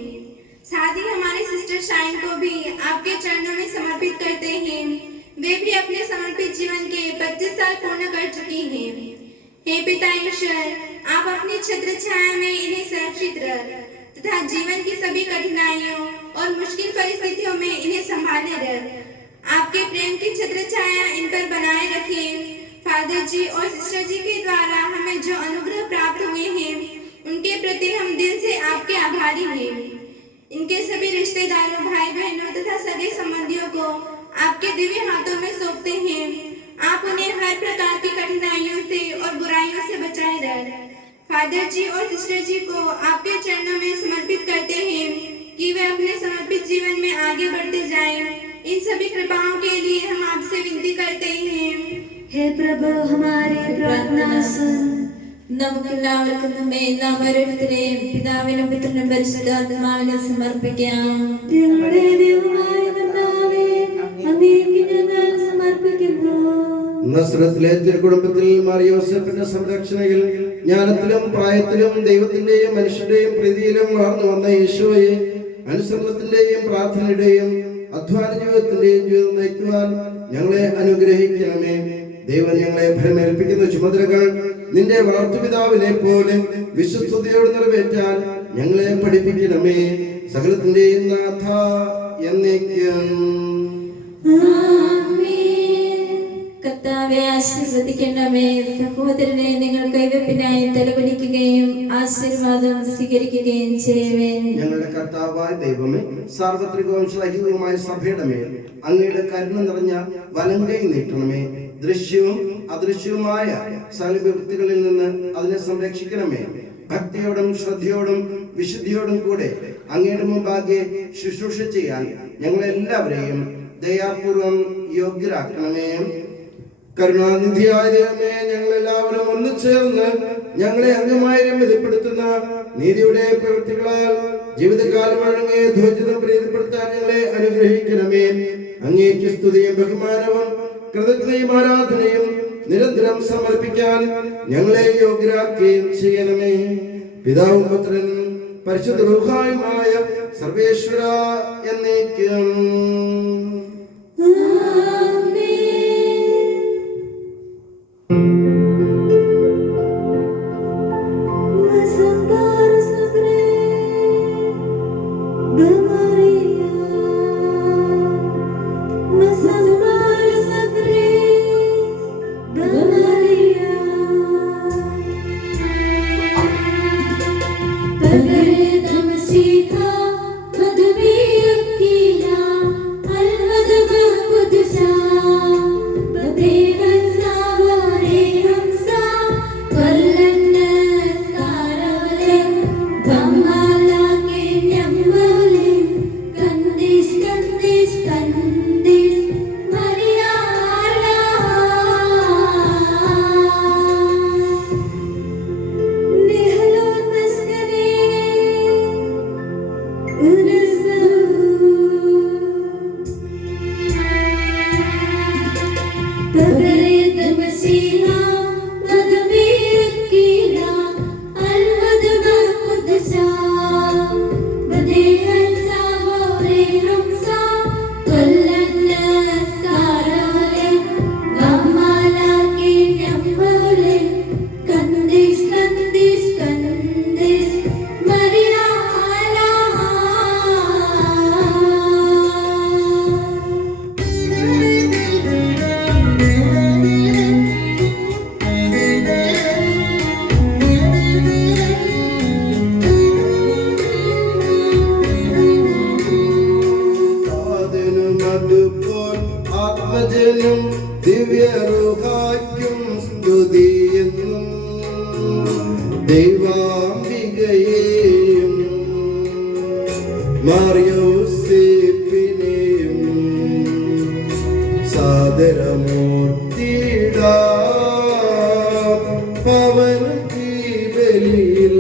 साथ ही हमारे सिस्टर शाइन को भी आपके चरणों में समर्पित करते हैं। वे भी अपने समर्पित जीवन के 25 साल पूर्ण कर चुकी हैं। हे पिता ईश्वर, आप अपनी छत्र छाया में इन्हें सुरक्षित रख तथा जीवन की सभी कठिनाइयों और मुश्किल परिस्थितियों में इन्हें संभाले रख। आपके प्रेम की छत्र छाया इन पर बनाए रखें। फादर जी और सिस्टर जी के द्वारा हमें जो अनुग्रह प्राप्त हुए हैं, उनके प्रति हम दिल से आपके आभारी हैं। इनके सभी रिश्तेदारों, भाई बहनों तथा सगे संबंधियों को आपके दिव्य हाथों में सौंपते हैं। आप उन्हें हर प्रकार की कठिनाइयों से और बुराइयों से बचाए रख। फादर जी और सिस्टर जी को आपके चरणों में समर्पित करते हैं कि वे अपने समर्पित जीवन में आगे बढ़ते जाएं। इन सभी कृपाओं के लिए हम आपसे विनती करते हैं। हे प्रभु, हमारी प्रार्थना सुन. നമുക്കെല്ലാവർക്കും നമ്മെ നാം ഓരോരുത്തരെയും പിതാവിനും പുത്രനും പരിശുദ്ധാത്മാവിനും സമർപ്പിക്കാം. ഞങ്ങളുടെ ദൈവമായ കർത്താവേ, അങ്ങേക്ക് ഞങ്ങൾ സമർപ്പിക്കുന്നു. നസ്രത്തിലെ തിരുക്കുടുംബത്തിൽ മാറിയ യോസേഫിന്റെ സംരക്ഷണയിൽ ജ്ഞാനത്തിലും പ്രായത്തിലും ദൈവത്തിന്റെയും മനുഷ്യരുടെയും പ്രീതിയിലും വളർന്നു വന്ന യേശുവെ, അനുസരണത്തിന്റെയും പ്രാർത്ഥനയുടെയും അധ്വാന ജീവിതത്തിന്റെയും ജീവിതം നയിക്കുവാൻ ഞങ്ങളെ അനുഗ്രഹിക്കണമേ. ദൈവം ഞങ്ങളെ ഭരമേൽപ്പിക്കുന്ന ചുമതലകൾ നിന്റെ വളർത്തുപിതാവിനെ പോലെ വിശ്വസ്തയോട് നിറവേറ്റാൻ ഞങ്ങളെ പഠിപ്പിക്കണമേ. സകലത്തിന്റെയും നാഥ എന്നേക്കും. കർത്താവെ ആശീർവദിക്കണമേ. സഹോദരനെ നിങ്ങൾ കൈവെപ്പിനായി തലകുനിക്കുകയും ആശീർവാദം സ്വീകരിക്കുകയും ചെയ്യുവേൻ. ഞങ്ങളുടെ കർത്താവായ ദൈവമേ, സാർവത്രികവും ശ്ലൈഹികവുമായ സഭയുടെ മേൽ അങ്ങയുടെ കരുണ നിറഞ്ഞ വലങ്കൈ നീട്ടണമേ. ദൃശ്യവും അദൃശ്യവുമായ സകല വിപത്തുകളിൽ നിന്ന് അതിനെ സംരക്ഷിക്കണമേ. ഭക്തിയോടും ശ്രദ്ധയോടും വിശുദ്ധിയോടും കൂടെ അങ്ങയുടെ മുമ്പാകെ ശുശ്രൂഷ ചെയ്യാൻ ഞങ്ങളെല്ലാവരെയും ദയാപൂർവം യോഗ്യരാക്കണമേ. കരുണാനിധിയായ ദൈവമേ, ഞങ്ങളെല്ലാവരും ഒന്നു ചേർന്ന് ഞങ്ങളെ അംഗമായി രമ്യതപ്പെടുത്തുന്ന നീതിയുടെ പ്രവൃത്തികളാൽ ജീവിതകാലം അങ്ങേ ധ്വജിതം പ്രീതിപ്പെടുത്താൻ ഞങ്ങളെ അനുഗ്രഹിക്കണമേ. അങ്ങേക്ക് സ്തുതിയും ബഹുമാനവും കൃതജ്ഞതയും ആരാധനയും നിരന്തരം സമർപ്പിക്കാൻ ഞങ്ങളെ യോഗ്യരാക്കുകയും ചെയ്യണമേ. പിതാവും പുത്രനും പരിശുദ്ധ റൂഹായുമായ സർവേശ്വര എന്നേക്കും. ദിവ്യറുഹായ്ക്കും സ്തുതിയെന്നും ദൈവാംബികയെയും മാർയോസേപ്പിനെയും സാദരമൂർത്തിയിടാം പവന ബലിയിൽ.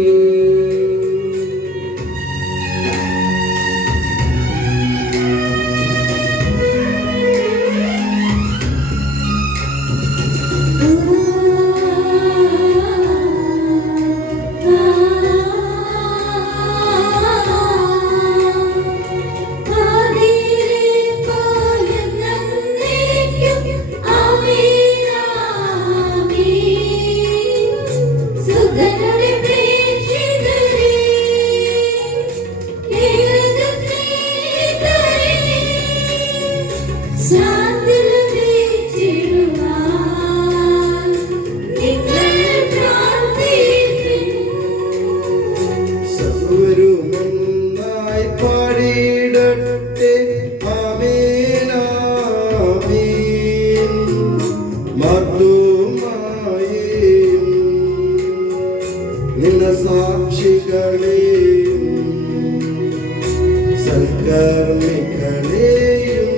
ആ സൽക്കർമ്മികളെയും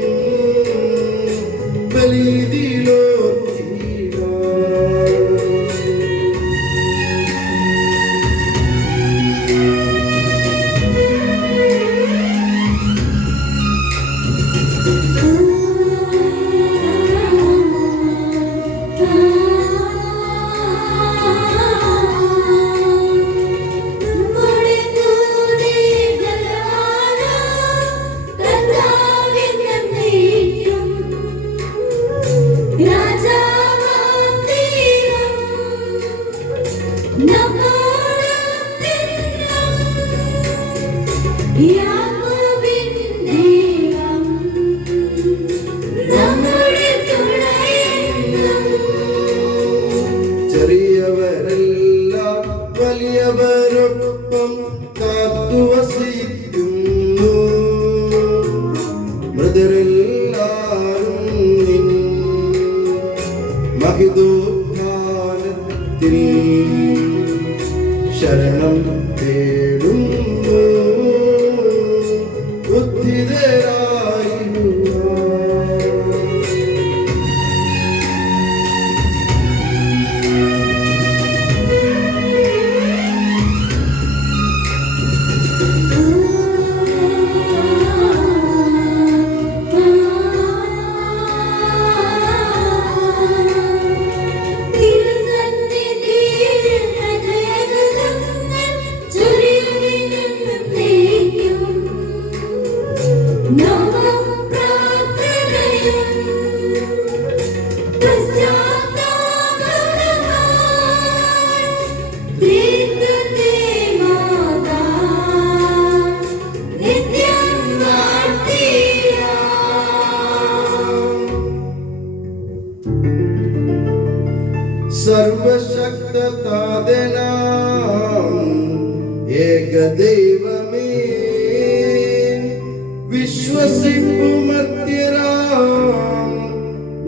ചെറിയവരെല്ലാം വലിയവരൊപ്പം കാത്തുവസിക്കുന്നു. മൃതരെല്ലാരും നിൻ മഹിതോത്ഥാനത്തിൽ ശരണം തേടുന്നു. സർവശക്തനാം ഏകദൈവമേ വിശ്വസിപ്പുമർത്യരാം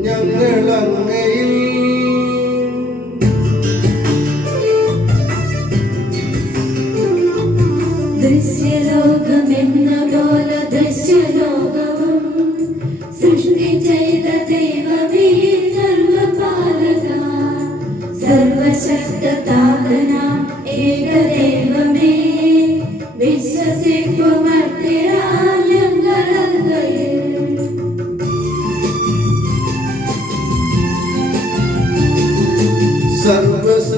ഞങ്ങളങ്ങയിൽ ദൃശ്യലോകമെന്ന പോലെ ദൃശ്യലോകവും സൃഷ്ടി ചെയ്ത ദൈവമേ സർവപാലക സർവശക്തനാം ഏകദൈവമേ വിശ്വസിപ്പുമർത്യരാം ഞങ്ങളങ്ങയിൽ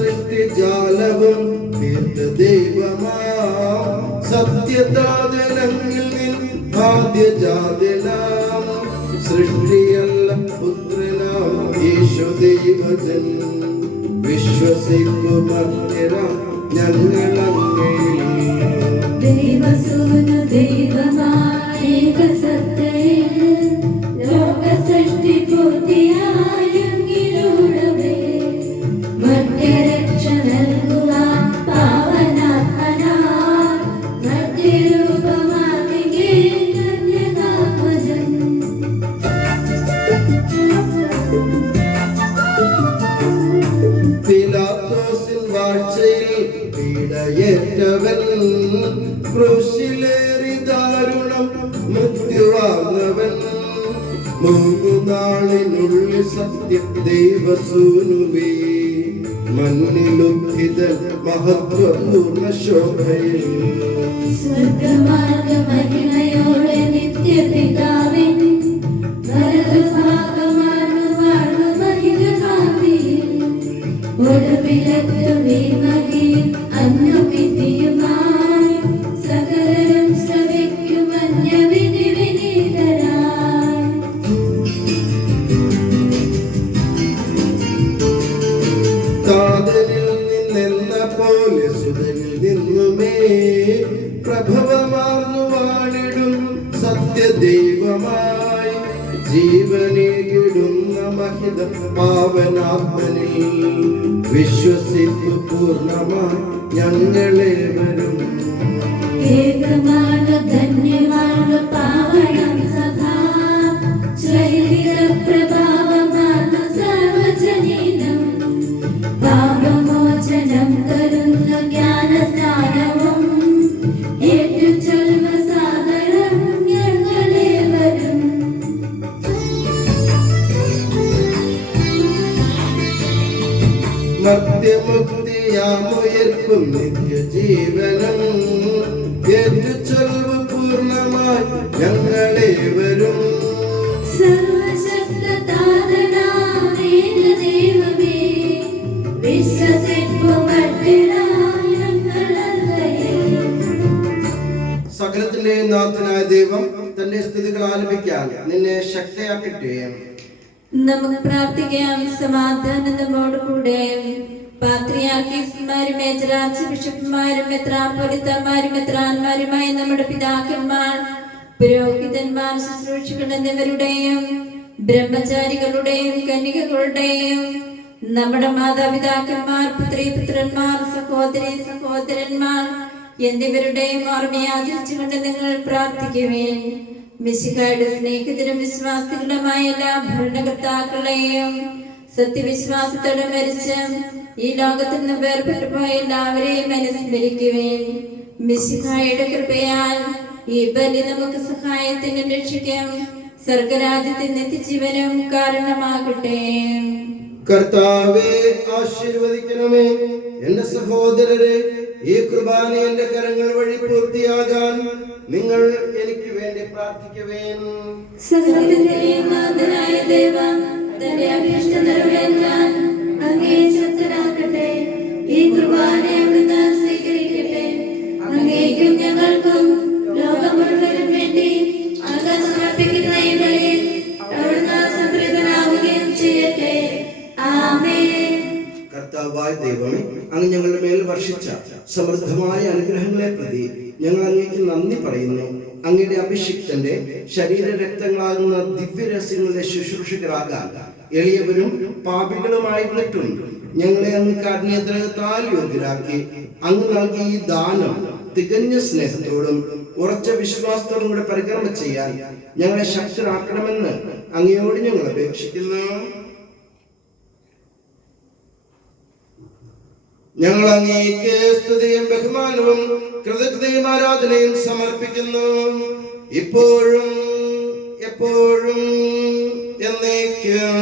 സർവസൃഷ്ടിജാലവും തീർത്ത ദൈവമാം സത്യദാതനങ്ങളിൽ ആദ്യജാതനാം സൃഷ്ടിയല്ല പുത്രനാം യേശുദൈവജൻ വിശ്വസിപ്പുമർത്യരാം ഞങ്ങളങ്ങയിൽ ദൈവസൂനു ദൈവമായ ഏകസത്തയിൽ ലോകസൃഷ്ടി പൂർത്തിയായെങ്കിലൂടവേ മർത്യരക്ഷ നൽകുവാൻ പാവനാത്മനാം മർത്യരൂപമാകിയേ കന്യകാഭജൻ. പിലാത്തോസിൻ വാഴ്ചയിൽ പീഡയേറ്റവൻ ക്രൂശിലേറി ദാരുണം മൃത്യുവാർന്നവൻ 3 നാളിനുള്ളിൽ സത്യ ദൈവസൂനുവേ മണ്ണിലുദ്ധിത മഹത്വപൂർണ്ണ ശോഭയിൽ സ്വർഗമാർഗമഹിമയോടെ നിത്യപിതാവിൻ വലതുഭാഗമാണു വാഴ്ന്നു മഹിതകാന്തിയിൽ ഒടുവിലെത്തും ഈ മഹിയിൽ അന്യവിധിയുമായി സകലരും ശ്രവിക്കും അന്യവിധി വിനീതരായി. താതനിൽ നിന്നെന്ന പോലെ സുതനിൽ നിന്നുമേ പ്രഭവമാർന്നു വാണിടും സത്യദൈവമായി ജീവനേകിടുന്ന മഹിത പാവനാത്മനിൽ വിശ്വസിപ്പ് പൂർണ്ണമായി ഞങ്ങളേവരും ഏകമാണ് ധന്യമാണ് പാവനം സദാ ശരീരപ്രഭാവമാണ് സർവജനീനം പാപമോചനം തരുന്ന ജ്ഞാനസ്നാനവും ഏറ്റുചൊൽവ സാദരം മർത്യമുക്തിയാമുയർക്കും നിത്യജീവനം ഏറ്റുചൊൽവു പൂർണ്ണമായി ഞങ്ങളേവരും. സർവശക്തനാഥനായ ദൈവമേ, വിശ്വസിപ്പുമട്ടിടാൻ ഞങ്ങളല്ലയേ. സകലത്തിന്റെയും നാഥനായ ദൈവം തന്റെ സ്തുതികൾ ആലപിക്കാൻ നിന്നെ ശക്തയാക്കട്ടെ. നമുക്ക് പ്രാർത്ഥിക്കാം. സമാധാനം നമ്മോട് കൂടെ. പാത്രിയാർക്കീസ്മാരും മേജറാർച്ച് ബിഷപ്പുമാരും മെത്രാപ്പൊലിത്തമാരും മെത്രാന്മാരുമായ നമ്മുടെ പിതാക്കന്മാർ, പുരോഹിതന്മാർ, ശുശ്രൂഷകൾ എന്നിവരുടെയും ബ്രഹ്മചാരികളുടെയും കന്യകകളുടെയും നമ്മുടെ മാതാപിതാക്കന്മാർ, പുത്രീപുത്രന്മാർ, സഹോദരി സഹോദരന്മാർ എന്നിവരുടെയും ഓർമ്മയാചരിച്ചുകൊണ്ട് നിങ്ങൾ പ്രാർത്ഥിക്കുവേൻ. മിശിഹായുടെ സ്നേഹിതരും വിശ്വാസികളുമായ എല്ലാ ഭരണകർത്താക്കളെയും സത്യവിശ്വാസത്തോടെ മരിച്ച് ഈ ലോകത്തിൽ നിന്ന് വേർപെട്ടു പോയ എല്ലാവരെയും അനുസ്മരിക്കുവേൻ. മിശിഹായുടെ കൃപയാൽ ഈ ബലി നമുക്ക് സഹായത്തിന് രക്ഷിക്കാം, സ്വർഗരാജ്യത്തിൽ നിത്യജീവനും കാരണമാകട്ടെ. കർത്താവേ, ആശീർവദിക്കണമേ. എന്റെ സഹോദരരെ, ഈ കുർബാന എന്റെ കരങ്ങൾ വഴി പൂർത്തിയാകാൻ നിങ്ങൾ എനിക്ക് വേണ്ടി പ്രാർത്ഥിക്കുവേൻ. സകലത്തിന്റെയും നാഥനായ ദൈവം തന്റെ അഭീഷ്ട നിറവേറ്റാൻ അങ്ങേ ശക്തനാക്കട്ടെ. ഈ കുർബാന അവിടുന്ന് സ്വീകരിക്കട്ടെ. അങ്ങേക്കും ഞങ്ങൾക്കും ലോകം മുഴുവനും വേണ്ടി അങ്ങ് സമർപ്പിക്കുന്ന ഈ ബലിയിൽ അവിടുന്ന് സംപ്രീതനാവുകയും ചെയ്യട്ടെ. ആമേൻ. കർത്താവായ ദൈവമേ, അങ്ങ് ഞങ്ങളുടെ മേൽ വർഷിച്ച സമൃദ്ധമായ അനുഗ്രഹങ്ങളെ പ്രതി ഞങ്ങൾ അങ്ങേക്ക് നന്ദി പറയുന്നു. അങ്ങയുടെ അഭിഷിക്തന്റെ ശരീര രക്തങ്ങളാകുന്ന ദിവ്യരഹസ്യങ്ങളുടെ ശുശ്രൂഷകരാകാൻ എളിയവരും പാപികളുമായിരുന്നിട്ടും ഞങ്ങളെ അങ്ങ് കാരുണ്യത്താൽ യോഗ്യരാക്കി. അങ്ങ് നൽകിയ ഈ ദാനം തികഞ്ഞ സ്നേഹത്തോടും ഉറച്ച വിശ്വാസത്തോടും കൂടെ പരികർമ്മം ചെയ്യാൻ ഞങ്ങളെ ശക്തരാക്കണമെന്ന് അങ്ങയോട് ഞങ്ങൾ അപേക്ഷിക്കുന്നു. ഞങ്ങൾ അങ്ങേക്ക് സ്തുതിയും ബഹുമാനവും കൃതജ്ഞതയും ആരാധനയും സമർപ്പിക്കുന്നു, ഇപ്പോഴും എപ്പോഴും എന്നേക്കും.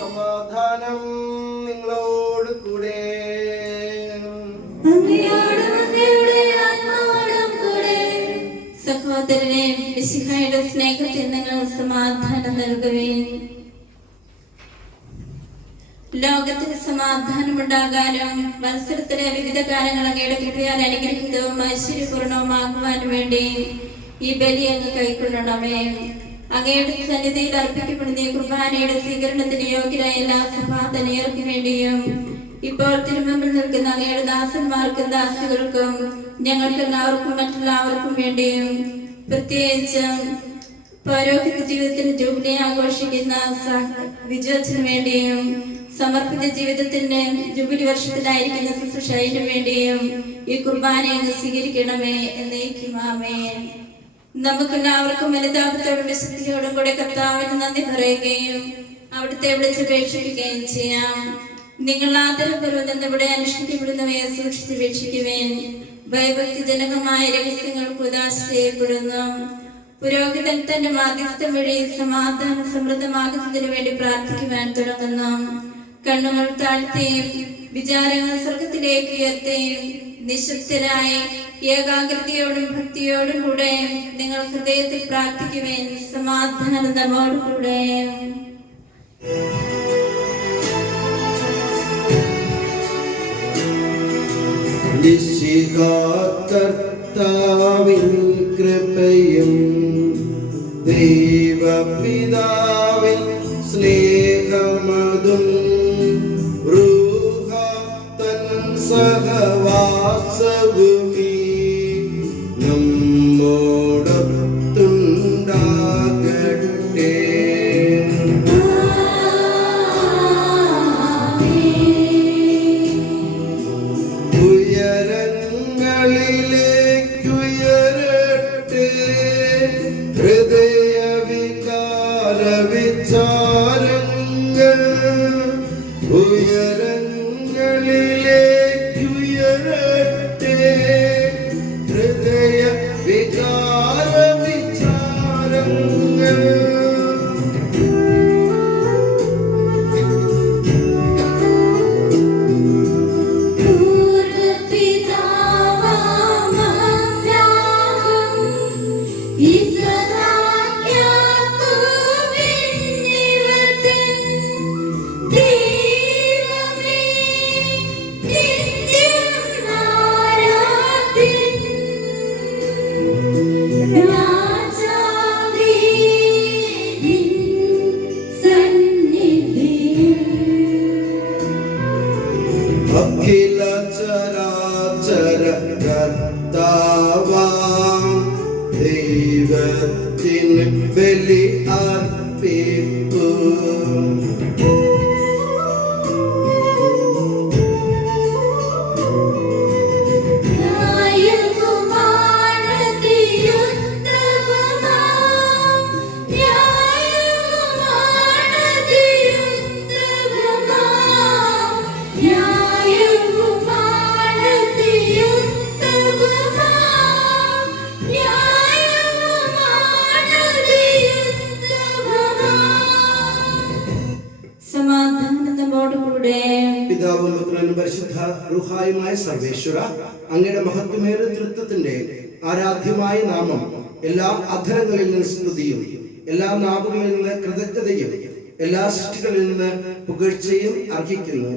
സമാധാനം നിങ്ങളോട് കൂടെ. സഹോദരനെ, മിശിഹായുടെ സ്നേഹത്തിൽ നിങ്ങൾ സമാധാനം നൽകുകയും ലോകത്തിന് സമാധാനമുണ്ടാകാനും മത്സരത്തിലെ വിവിധ കാലങ്ങൾ അങ്ങയുടെ കൃപയാൽ അനുഗ്രഹിതവും ഐശ്വര്യപൂർണവുമാകുവാനും വേണ്ടി ഈ ബലി അങ്ങ് കൈക്കൊള്ളണമേ. അങ്ങയുടെ സന്നിധിയിൽ അർപ്പിക്കപ്പെടുന്ന ഈ കുർബാനയുടെ സ്വീകരണത്തിന് യോഗ്യരായ എല്ലാ സഭാതനയർക്കും വേണ്ടിയും ഇപ്പോൾ തിരുമുമ്പിൽ നിൽക്കുന്ന അങ്ങയുടെ ദാസന്മാർക്കും ദാസികൾക്കും ഞങ്ങൾക്കെല്ലാവർക്കും മറ്റെല്ലാവർക്കും വേണ്ടിയും പ്രത്യേകിച്ച് പൗരോഹിത്യ ജീവിതത്തിന് ജൂബിലി ആഘോഷിക്കുന്ന വിജയത്തിന് വേണ്ടിയും സമർപ്പിത ജീവിതത്തിന്റെ ജൂബിലി വർഷത്തിലായിരിക്കുന്ന ശുശ്രൂഷയിന് വേണ്ടിയും ഈ കുർബാനയെ സ്വീകരിക്കണമേ. എന്നേക്കും ആമേൻ. നമുക്കെല്ലാവർക്കും വലുതാപത്തോടും വിശുദ്ധിയോടും കൂടെ കർത്താവിന് നന്ദി പറയുകയും അവിടുത്തെ വിളിച്ചപേക്ഷിക്കുകയും ചെയ്യാം. നിങ്ങൾ ആദരപൂർവ്വം ഇവിടെ അനുഷ്ഠിക്കപ്പെടുന്നവയെ സൂക്ഷിച്ച് വീക്ഷിക്കുവേൻ. ഭയഭക്തിജനകമായ രഹസ്യങ്ങൾക്ക് ഉദാശ ചെയ്യപ്പെടുന്നു. പുരോഹിതൻ തന്റെ മാധ്യസ്ഥം വഴി സമാധാന സമൃദ്ധമാകുന്നതിന് വേണ്ടി പ്രാർത്ഥിക്കുവാൻ തുടങ്ങുന്നു. കണ്ണുകൾ താഴ്ത്തിയും വിചാരങ്ങൾ സ്വർഗത്തിലേക്ക് ഉയർത്തിയും നിശബ്ദരായി ഏകാഗ്രതയോടും ഭക്തിയോടും കൂടെ നിങ്ങൾ ഹൃദയത്തിൽ പ്രാർത്ഥിക്കുവേൻ. സമാധാനം നമ്മോടുകൂടെ. കർത്താവിൻ കൃപയും ദൈവപിതാവിൻ സ്നേഹമതും റൂഹ തൻ സഹവാസവുമീ നമ്മോടൊത്തുണ്ടാകട്ടെ. ഉയരങ്ങളിലേക്കുയരട്ടെ ഹൃദയവികാര വിചാരങ്ങൾ. ഉയരങ്ങളിലേക്കുയരട്ടെ ഹൃദയ വികാര വിചാരങ്ങൾ. കർത്താവാം ദൈവത്തിന് ബലി അർപ്പിപ്പൂ. പിതാവും പുത്രനും പരിശുദ്ധ റൂഹായുമായ സർവേശ്വര, അങ്ങയുടെ മഹത്വമേറിയ തൃത്വത്തിന്റെ ആരാധ്യമായ നാമം എല്ലാ അധരങ്ങളിൽ നിന്ന് സ്തുതിയും എല്ലാ നാവുകളിൽ നിന്ന് കൃതജ്ഞതയും എല്ലാ സൃഷ്ടികളിൽ നിന്ന് പുകഴ്ചയും അർഹിക്കുന്നു.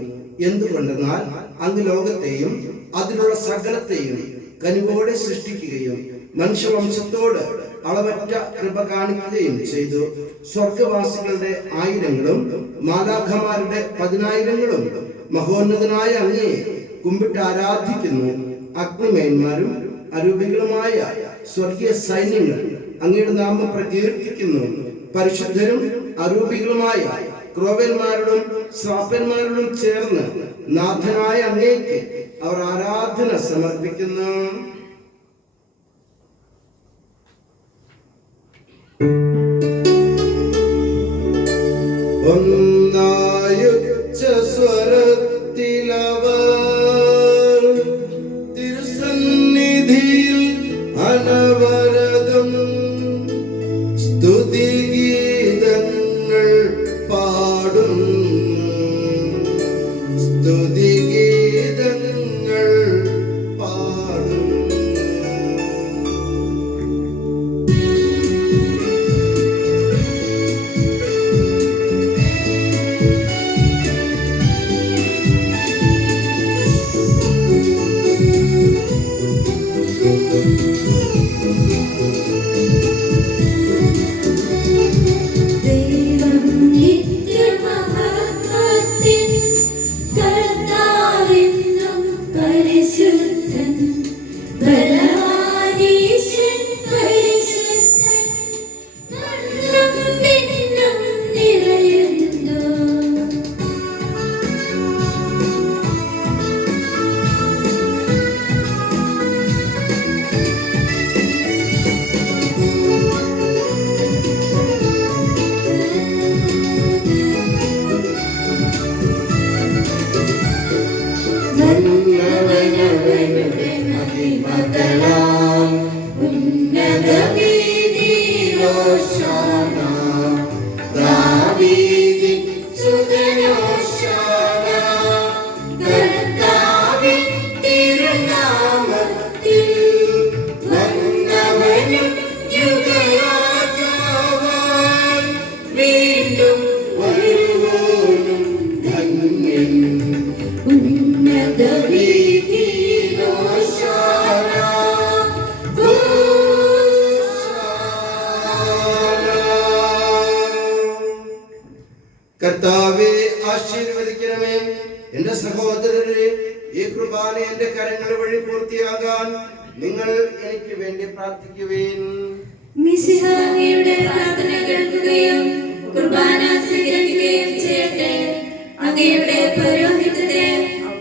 എന്തുകൊണ്ടെന്നാൽ അങ്ങ് ലോകത്തെയും അതിലുള്ള സകലത്തെയും കനിവോടെ സൃഷ്ടിക്കുകയും മനുഷ്യവംശത്തോട് അളവറ്റ കൃപ കാണിക്കുകയും ചെയ്തു. സ്വർഗവാസികളുടെ ആയിരങ്ങളും മാലാഖമാരുടെ 10,000ങ്ങളും മഹോന്നതനായ അങ്ങയെ കുമ്പിട്ട് ആരാധിക്കുന്നു. അഗ്നിമയന്മാരും അരൂപികളുമായ സ്വർഗീയ സൈന്യങ്ങൾ അങ്ങയുടെ നാമം പ്രകീർത്തിക്കുന്നു. പരിശുദ്ധരും അരൂപികളുമായ ക്രോവന്മാരോടും ശ്രാപ്പന്മാരോടും ചേർന്ന് നാഥനായ അങ്ങേക്ക് അവർ ആരാധന സമർപ്പിക്കുന്നു. ഒന്നായുച്ച സ്വരത്തിലവർ തിരുസന്നിധിയിൽ അനവരതം സ്തുതിഗീതങ്ങൾ പാടും. സ്തുതിഗീതങ്ങൾ പാടും. കർത്താവേ, ആശീർവദിക്കണമേ. എന്റെ സഹോദരരെ, ഈ കുർബാന എന്റെ കരങ്ങൾ വഴി പൂർത്തിയാകാൻ നിങ്ങൾ എനിക്ക് വേണ്ടി പ്രാർത്ഥിക്കുവേൻ. മിശിഹായുടെ പ്രാർത്ഥന കേൾക്കുകയും കുർബാന സ്വീകരിക്കുകയും ചെയ്യട്ടെ. അങ്ങയുടെ പൗരോഹിത്യത്തെ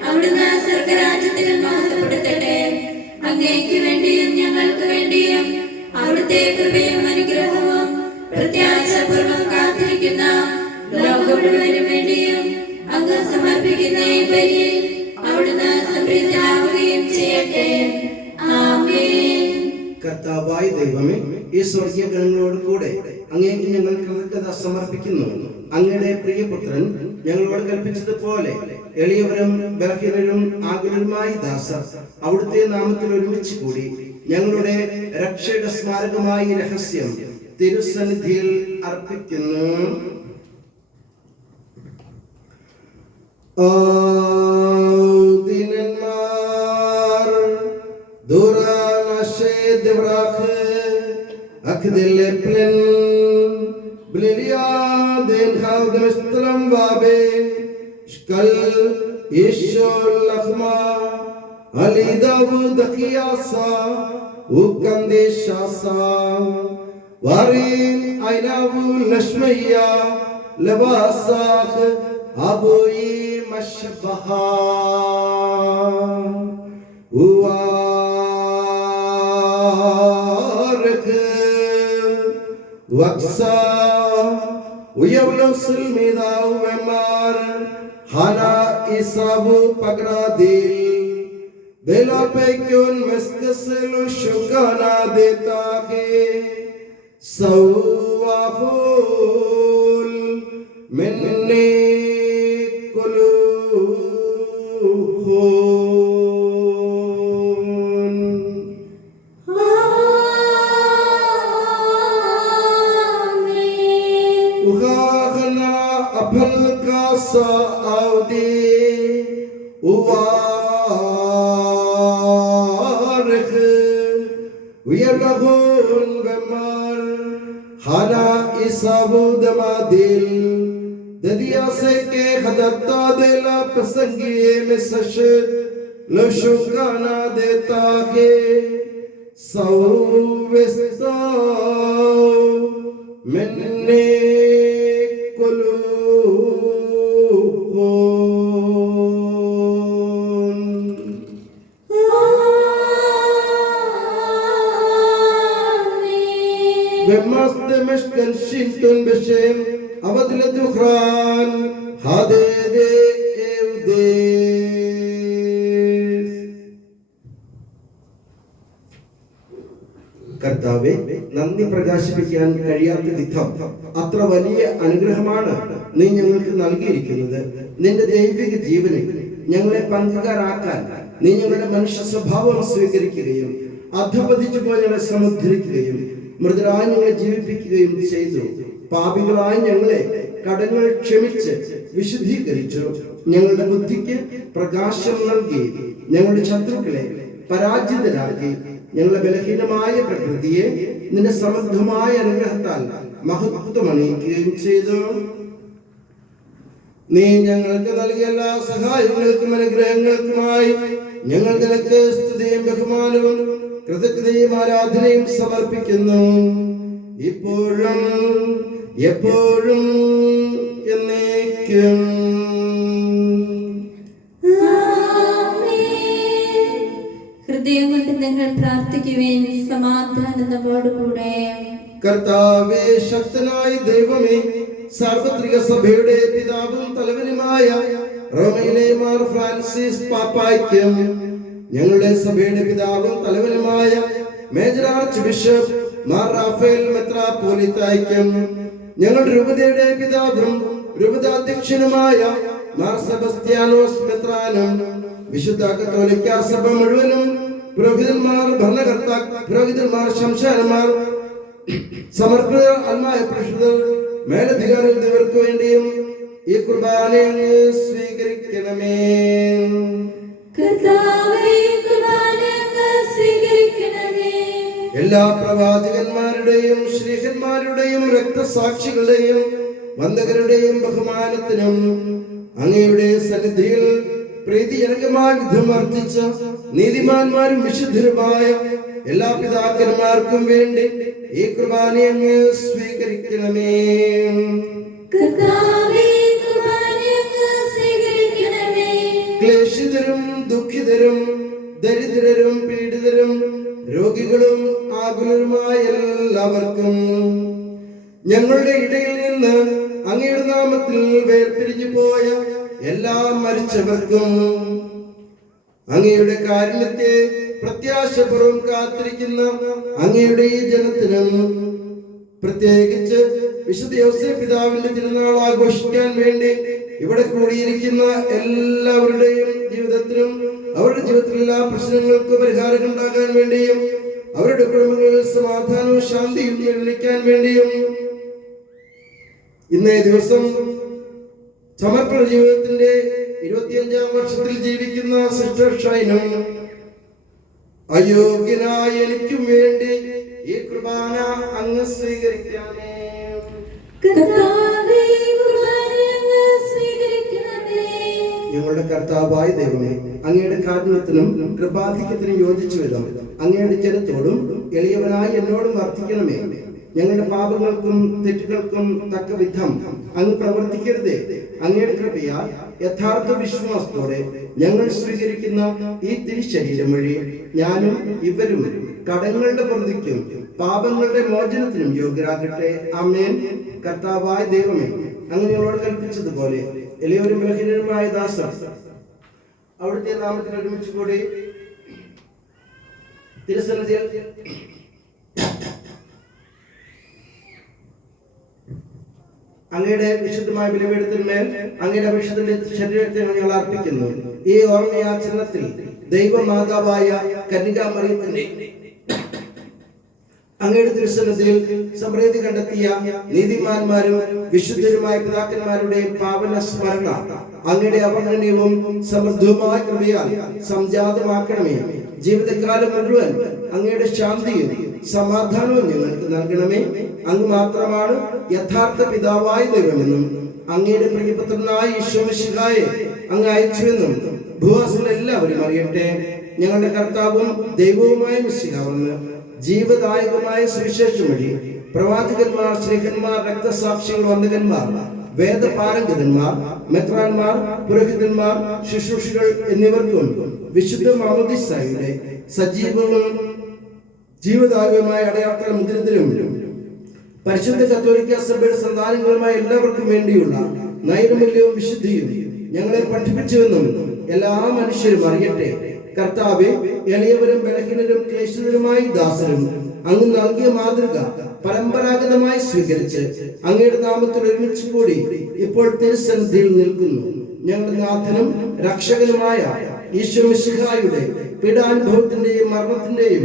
അവിടുന്ന് സ്വർഗരാജ്യത്തിൽ മഹത്വപ്പെടുത്തട്ടെ. അങ്ങേക്ക് വേണ്ടിയും ഞങ്ങൾക്ക് വേണ്ടിയും അവിടുത്തെ കൃപയും അനുഗ്രഹവും പ്രത്യാശപൂർവ്വം കാത്തിരിക്കുന്ന ലോകം മുഴുവനും വേണ്ടിയും അങ്ങ് സമർപ്പിക്കുന്ന ഈ ബലി അവിടുന്ന് സംപ്രീതനാവുകയും ചെയ്യട്ടെ. ആമേൻ. കർത്താവായ ദൈവമേ, ഈ സ്വർഗീയ ഗണങ്ങളോട് കൂടെ അങ്ങേക്ക് ഞങ്ങൾ കൃതജ്ഞത സമർപ്പിക്കുന്നു. അങ്ങയുടെ പ്രിയപുത്രൻ ഞങ്ങളോട് കൽപ്പിച്ചതുപോലെ എളിയവരും ബലഹീനരും ആകുലരുമായ ദാസർ അവിടുത്തെ നാമത്തിൽ ഒരുമിച്ച് കൂടി ഞങ്ങളുടെ രക്ഷയുടെ സ്മാരകമായ രഹസ്യം തിരുസന്നിധിയിൽ അർപ്പിക്കുന്നു. Ali Dawud Kiyasa Ukandeshasa Warin Ainavu Lashmaya Levasakh Abui Mashbaha Uarak Waksa Uyavlo Sulmida Uvemar Hana Isavu Pagradil Dela Pekun Meskaselu Shukana Detake Sawahul Minni Kuluhun Ughagna Abhal Kasa Audi Uyarahun Vemar Hana Isabu Damadil Dadia Seke Hadatta de la Pasangie Mesashit Loshukana de Take Sau Vestau Menne Vemas Demeshkan Shintun Beshem Avadle Dukhran Hadede Evdes കർത്താവേ, നന്ദി പ്രകാശിപ്പിക്കാൻ കഴിയാത്ത വിധം അത്ര വലിയ അനുഗ്രഹമാണ് നീ ഞങ്ങൾക്ക് നൽകിയിരിക്കുന്നത്. നിന്റെ ദൈവിക ജീവനിൽ ഞങ്ങളെ പങ്കുകാരാക്കാൻ നീ ഞങ്ങളുടെ മനുഷ്യ സ്വഭാവം സ്വീകരിക്കുകയും അധപതിച്ചു പോയി ഞങ്ങളെ സമുദ്ധരിക്കുകയും മൃതരായി ഞങ്ങളെ ജീവിപ്പിക്കുകയും ചെയ്തു. പാപികളായി ഞങ്ങളെ കടങ്ങൾ ക്ഷമിച്ച് വിശുദ്ധീകരിച്ചു. ഞങ്ങളുടെ ബുദ്ധിക്ക് പ്രകാശം നൽകി ഞങ്ങളുടെ ശത്രുക്കളെ പരാജിതരാക്കി. ഞങ്ങളുടെ ബലഹീനമായ പ്രകൃതിയെ നിന്റെ സമൃദ്ധമായ അനുഗ്രഹത്താൽ മഹത്വമണിയിക്കുകയും ചെയ്തു. നീ ഞങ്ങൾക്ക് നൽകിയ എല്ലാ സഹായങ്ങൾക്കും അനുഗ്രഹങ്ങൾക്കുമായി ഞങ്ങൾ നിനക്ക് സ്തുതിയും ബഹുമാനവും കൃതജ്ഞതയും ആരാധനയും സമർപ്പിക്കുന്നു, ഇപ്പോഴും എപ്പോഴും എന്നേക്കും. ഹൃദയം കൊണ്ട് നിങ്ങൾ പ്രാർത്ഥിക്കുവേൻ, സമാധാനം നമ്മോടുകൂടെ. കർത്താവേ, ശക്തനായ ദൈവമേ, സാർവത്രിക സഭയുടെ പിതാവും തലവനുമായ റോമയിലെ മാർ ഫ്രാൻസിസ് പാപ്പായ്ക്കും ഞങ്ങളുടെ സഭയുടെ പിതാവും തലവനുമായ major archbishop Mar Raphael മെത്രാപ്പോലിത്തായ്ക്കും ഞങ്ങളുടെ രൂപതയുടെ പിതാവും രൂപതാധ്യക്ഷനുമായ മാർ സെബസ്ത്യാനോസ് മെത്രാനും വിശുദ്ധ കത്തോലിക്ക സഭ മുഴുവനും പുരോഹിതന്മാർ, പുരോഹിതന്മാർ, ശംശാനന്മാർ, സമർപ്പിതർ, ആത്മായ പ്രേക്ഷിതർ, മേലധികാരികൾ എന്നിവർക്ക് വേണ്ടിയും ഈ കുർബാനയെ സ്വീകരിക്കണമേ. എല്ലാ പ്രവാചകന്മാരുടെയും ശ്രീഹന്മാരുടെയും രക്തസാക്ഷികളുടെയും വന്ദകരുടെയും ബഹുമാനത്തിനും അങ്ങയുടെ സന്നിധിയിൽ പ്രീതിജനകമായ വിധം വർദ്ധിച്ച നീതിമാന്മാരും വിശുദ്ധരുമായ എല്ലാ പിതാക്കന്മാർക്കും വേണ്ടി ഈ കുർബാനയെ അങ്ങ് സ്വീകരിക്കണമേ. ക്ലേശിതരും ദുഃഖിതരും ദരിദ്രരും പീഡിതരും രോഗികളും ആകുലരുമായ എല്ലാവർക്കും ഞങ്ങളുടെ ഇടയിൽ നിന്ന് അങ്ങയുടെ നാമത്തിൽ വേർപിരിഞ്ഞു പോയ എല്ലാ മരിച്ചവർക്കും അങ്ങയുടെ കാരുണ്യത്തെ പ്രത്യാശപൂർവ്വം കാത്തിരിക്കുന്ന അങ്ങയുടെ ഈ ജനത്തിനും പ്രത്യേകിച്ച് വിശുദ്ധ യോസേഫ് പിതാവിന്റെ തിരുനാൾ ആഘോഷിക്കാൻ വേണ്ടി ഇവിടെ കൂടിയിരിക്കുന്ന എല്ലാവരുടെയും ജീവിതത്തിനും അവരുടെ ജീവിതത്തിലെ എല്ലാ പ്രശ്നങ്ങൾക്കും പരിഹാരം ഉണ്ടാകാൻ വേണ്ടിയും അവരുടെ കുടുംബങ്ങളിൽ സമാധാനവും ശാന്തിയും നിർവഹിക്കാൻ വേണ്ടിയും ഇന്നേ ദിവസം സമർപ്പണ ജീവിതത്തിന്റെ 25ാം വർഷത്തിൽ ജീവിക്കുന്ന സിസ്റ്റർ ഷൈനും അയോഗ്യനായ എനിക്കും വേണ്ടി ഈ കുർബാന അങ്ങ് സ്വീകരിക്കണമേ. ഞങ്ങളുടെ കർത്താവായ ദൈവമേ, അങ്ങയുടെ കാരുണ്യത്തിനും കൃപാധിക്യത്തിനും യോജിച്ചു വിധം അങ്ങയുടെ ജനത്തോടും എളിയവനായി എന്നോടും വർദ്ധിക്കണമേ. ഞങ്ങളുടെ പാപങ്ങൾക്കും തെറ്റുകൾക്കും തക്ക വിധം അങ്ങ് പ്രവർത്തിക്കരുതേ. അങ്ങയുടെ കൃപയാൽ യഥാർത്ഥ വിശ്വാസത്തോടെ ഞങ്ങൾ സ്വീകരിക്കുന്ന ഈ തിരുശരീരം വഴി ഞാനും ഇവരും കടങ്ങളുടെ പ്രതിക്കും പാപങ്ങളുടെ മോചനത്തിനും യോഗ്യരാകട്ടെ. ആമേൻ. കർത്താവായ ദൈവമേ, അങ്ങ് ഞങ്ങളോട് കൽപ്പിച്ചതുപോലെ എളിയവരും ബലഹീനരുമായ ദാസർ അവിടുത്തെ നാമത്തിൽ ഒരുമിച്ച് കൂടി തിരുസന്നിധിയിൽ അങ്ങയുടെ വിശുദ്ധമായ ബലിപീഠത്തിന്മേൽ അങ്ങയുടെ വിശുദ്ധ ശരീരത്തെ ഞങ്ങൾ അർപ്പിക്കുന്നു. ഈ ഓർമ്മയാചരണത്തിൽ ദൈവമാതാവായ കന്യകാമറിയത്തിന്റെ അങ്ങയുടെ തിരുസന്നിധിയിൽ സമൃദ്ധി കണ്ടെത്തിയ നീതിമാന്മാരും വിശുദ്ധരുമായ പിതാക്കന്മാരുടെ പാവന സ്മരണ അങ്ങയുടെ അവർണ്ണനീയവും സമൃദ്ധവുമായ കൃപയാൽ സംജാതമാക്കണമേ. ജീവിതകാലം മുഴുവൻ അങ്ങയുടെ ശാന്തിയും സമാധാനവും ഞങ്ങൾക്ക് നൽകണമേ. അങ്ങ് മാത്രമാണ് യഥാർത്ഥ പിതാവായ ദൈവമെന്നും അങ്ങയുടെ പ്രിയപുത്രനായ ഈശോ മിശിഹായെ അങ്ങ് അയച്ചുവെന്നും ഭൂവാസികൾ എല്ലാവരും അറിയട്ടെ. ഞങ്ങളുടെ കർത്താവും ദൈവവുമായ മിശിഹാവെന്ന് ജീവദായകമായ സുവിശേഷം വഴി പ്രവാചകന്മാർ, ശ്രീഹന്മാർ, രക്തസാക്ഷികൾ, വന്ദകന്മാർ, വേദപാരംഗതന്മാർ, മെത്രാന്മാർ, പുരോഹിതന്മാർ, ശുശ്രൂഷികൾ എന്നിവർക്കും വിശുദ്ധ മാമോദീസായുടെ സജീവവും ജീവദായകമായ അടയാള മുദ്രത്തിലും പരിശുദ്ധ കത്തോലിക്ക സഭയുടെ സന്താനങ്ങളുമായ എല്ലാവർക്കും വേണ്ടിയുള്ള നൈർമല്യവും വിശുദ്ധിയും ഞങ്ങളെ പഠിപ്പിച്ചുവെന്നും എല്ലാ മനുഷ്യരും അറിയട്ടെ. കർത്താവേ, എളിയവരും ബലഹീനരും ക്ലേശിതരുമായ ദാസരും അങ്ങ് നൽകിയ മാതൃക പരമ്പരാഗതമായി സ്വീകരിച്ച് അങ്ങയുടെ നാമത്തിൽ ഒരുമിച്ച് കൂടി ഇപ്പോൾ തിരുസന്നിധിയിൽ നിൽക്കുന്നു. ഞങ്ങളുടെ നാഥനും രക്ഷകനുമായ ഈശോ മിശിഹായുടെ പീഡാനുഭവത്തിന്റെയും മരണത്തിന്റെയും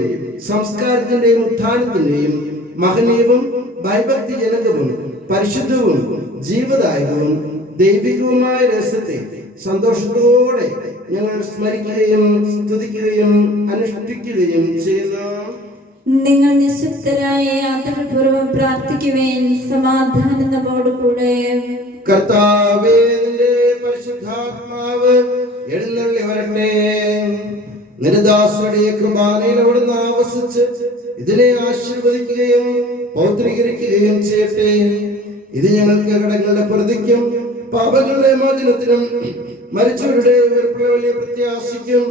സംസ്കാരത്തിന്റെയും ഉത്ഥാനത്തിന്റെയും മഹനീയവും ഭയഭക്തിജനകവും പരിശുദ്ധവും ജീവദായകവും ദൈവികവുമായ രഹസ്യത്തെ സന്തോഷത്തോടെ ഞങ്ങൾ സ്മരിക്കുകയും സ്തുതിക്കുകയും അനുഷ്ഠിക്കുകയും ചെയ്യുന്നു. നിങ്ങൾ നിശബ്ദരായ യാത്രപൂർവ്വം പ്രാർത്ഥിക്കുവേൻ. സമാധാനം നമ്മോടുകൂടെ. കർത്താവേ, നിന്റെ പരിശുദ്ധാത്മാവ് എഴുന്നള്ളി വരട്ടെ. നിരദാസരുടെ കൃപാനയിൽ അവിടുന്ന് ആവസിച്ച് ഇതിനെ ആശീർവദിക്കുകയും പൗത്രീകരിക്കുകയും ചെയ്യട്ടെ. ഇത് ഞങ്ങൾക്ക് കടങ്ങളുടെ പ്രതിക്കും പാപങ്ങളുടെ മോചനത്തിനും മരിച്ചവരുടെ വലിയ പ്രത്യാശിക്കും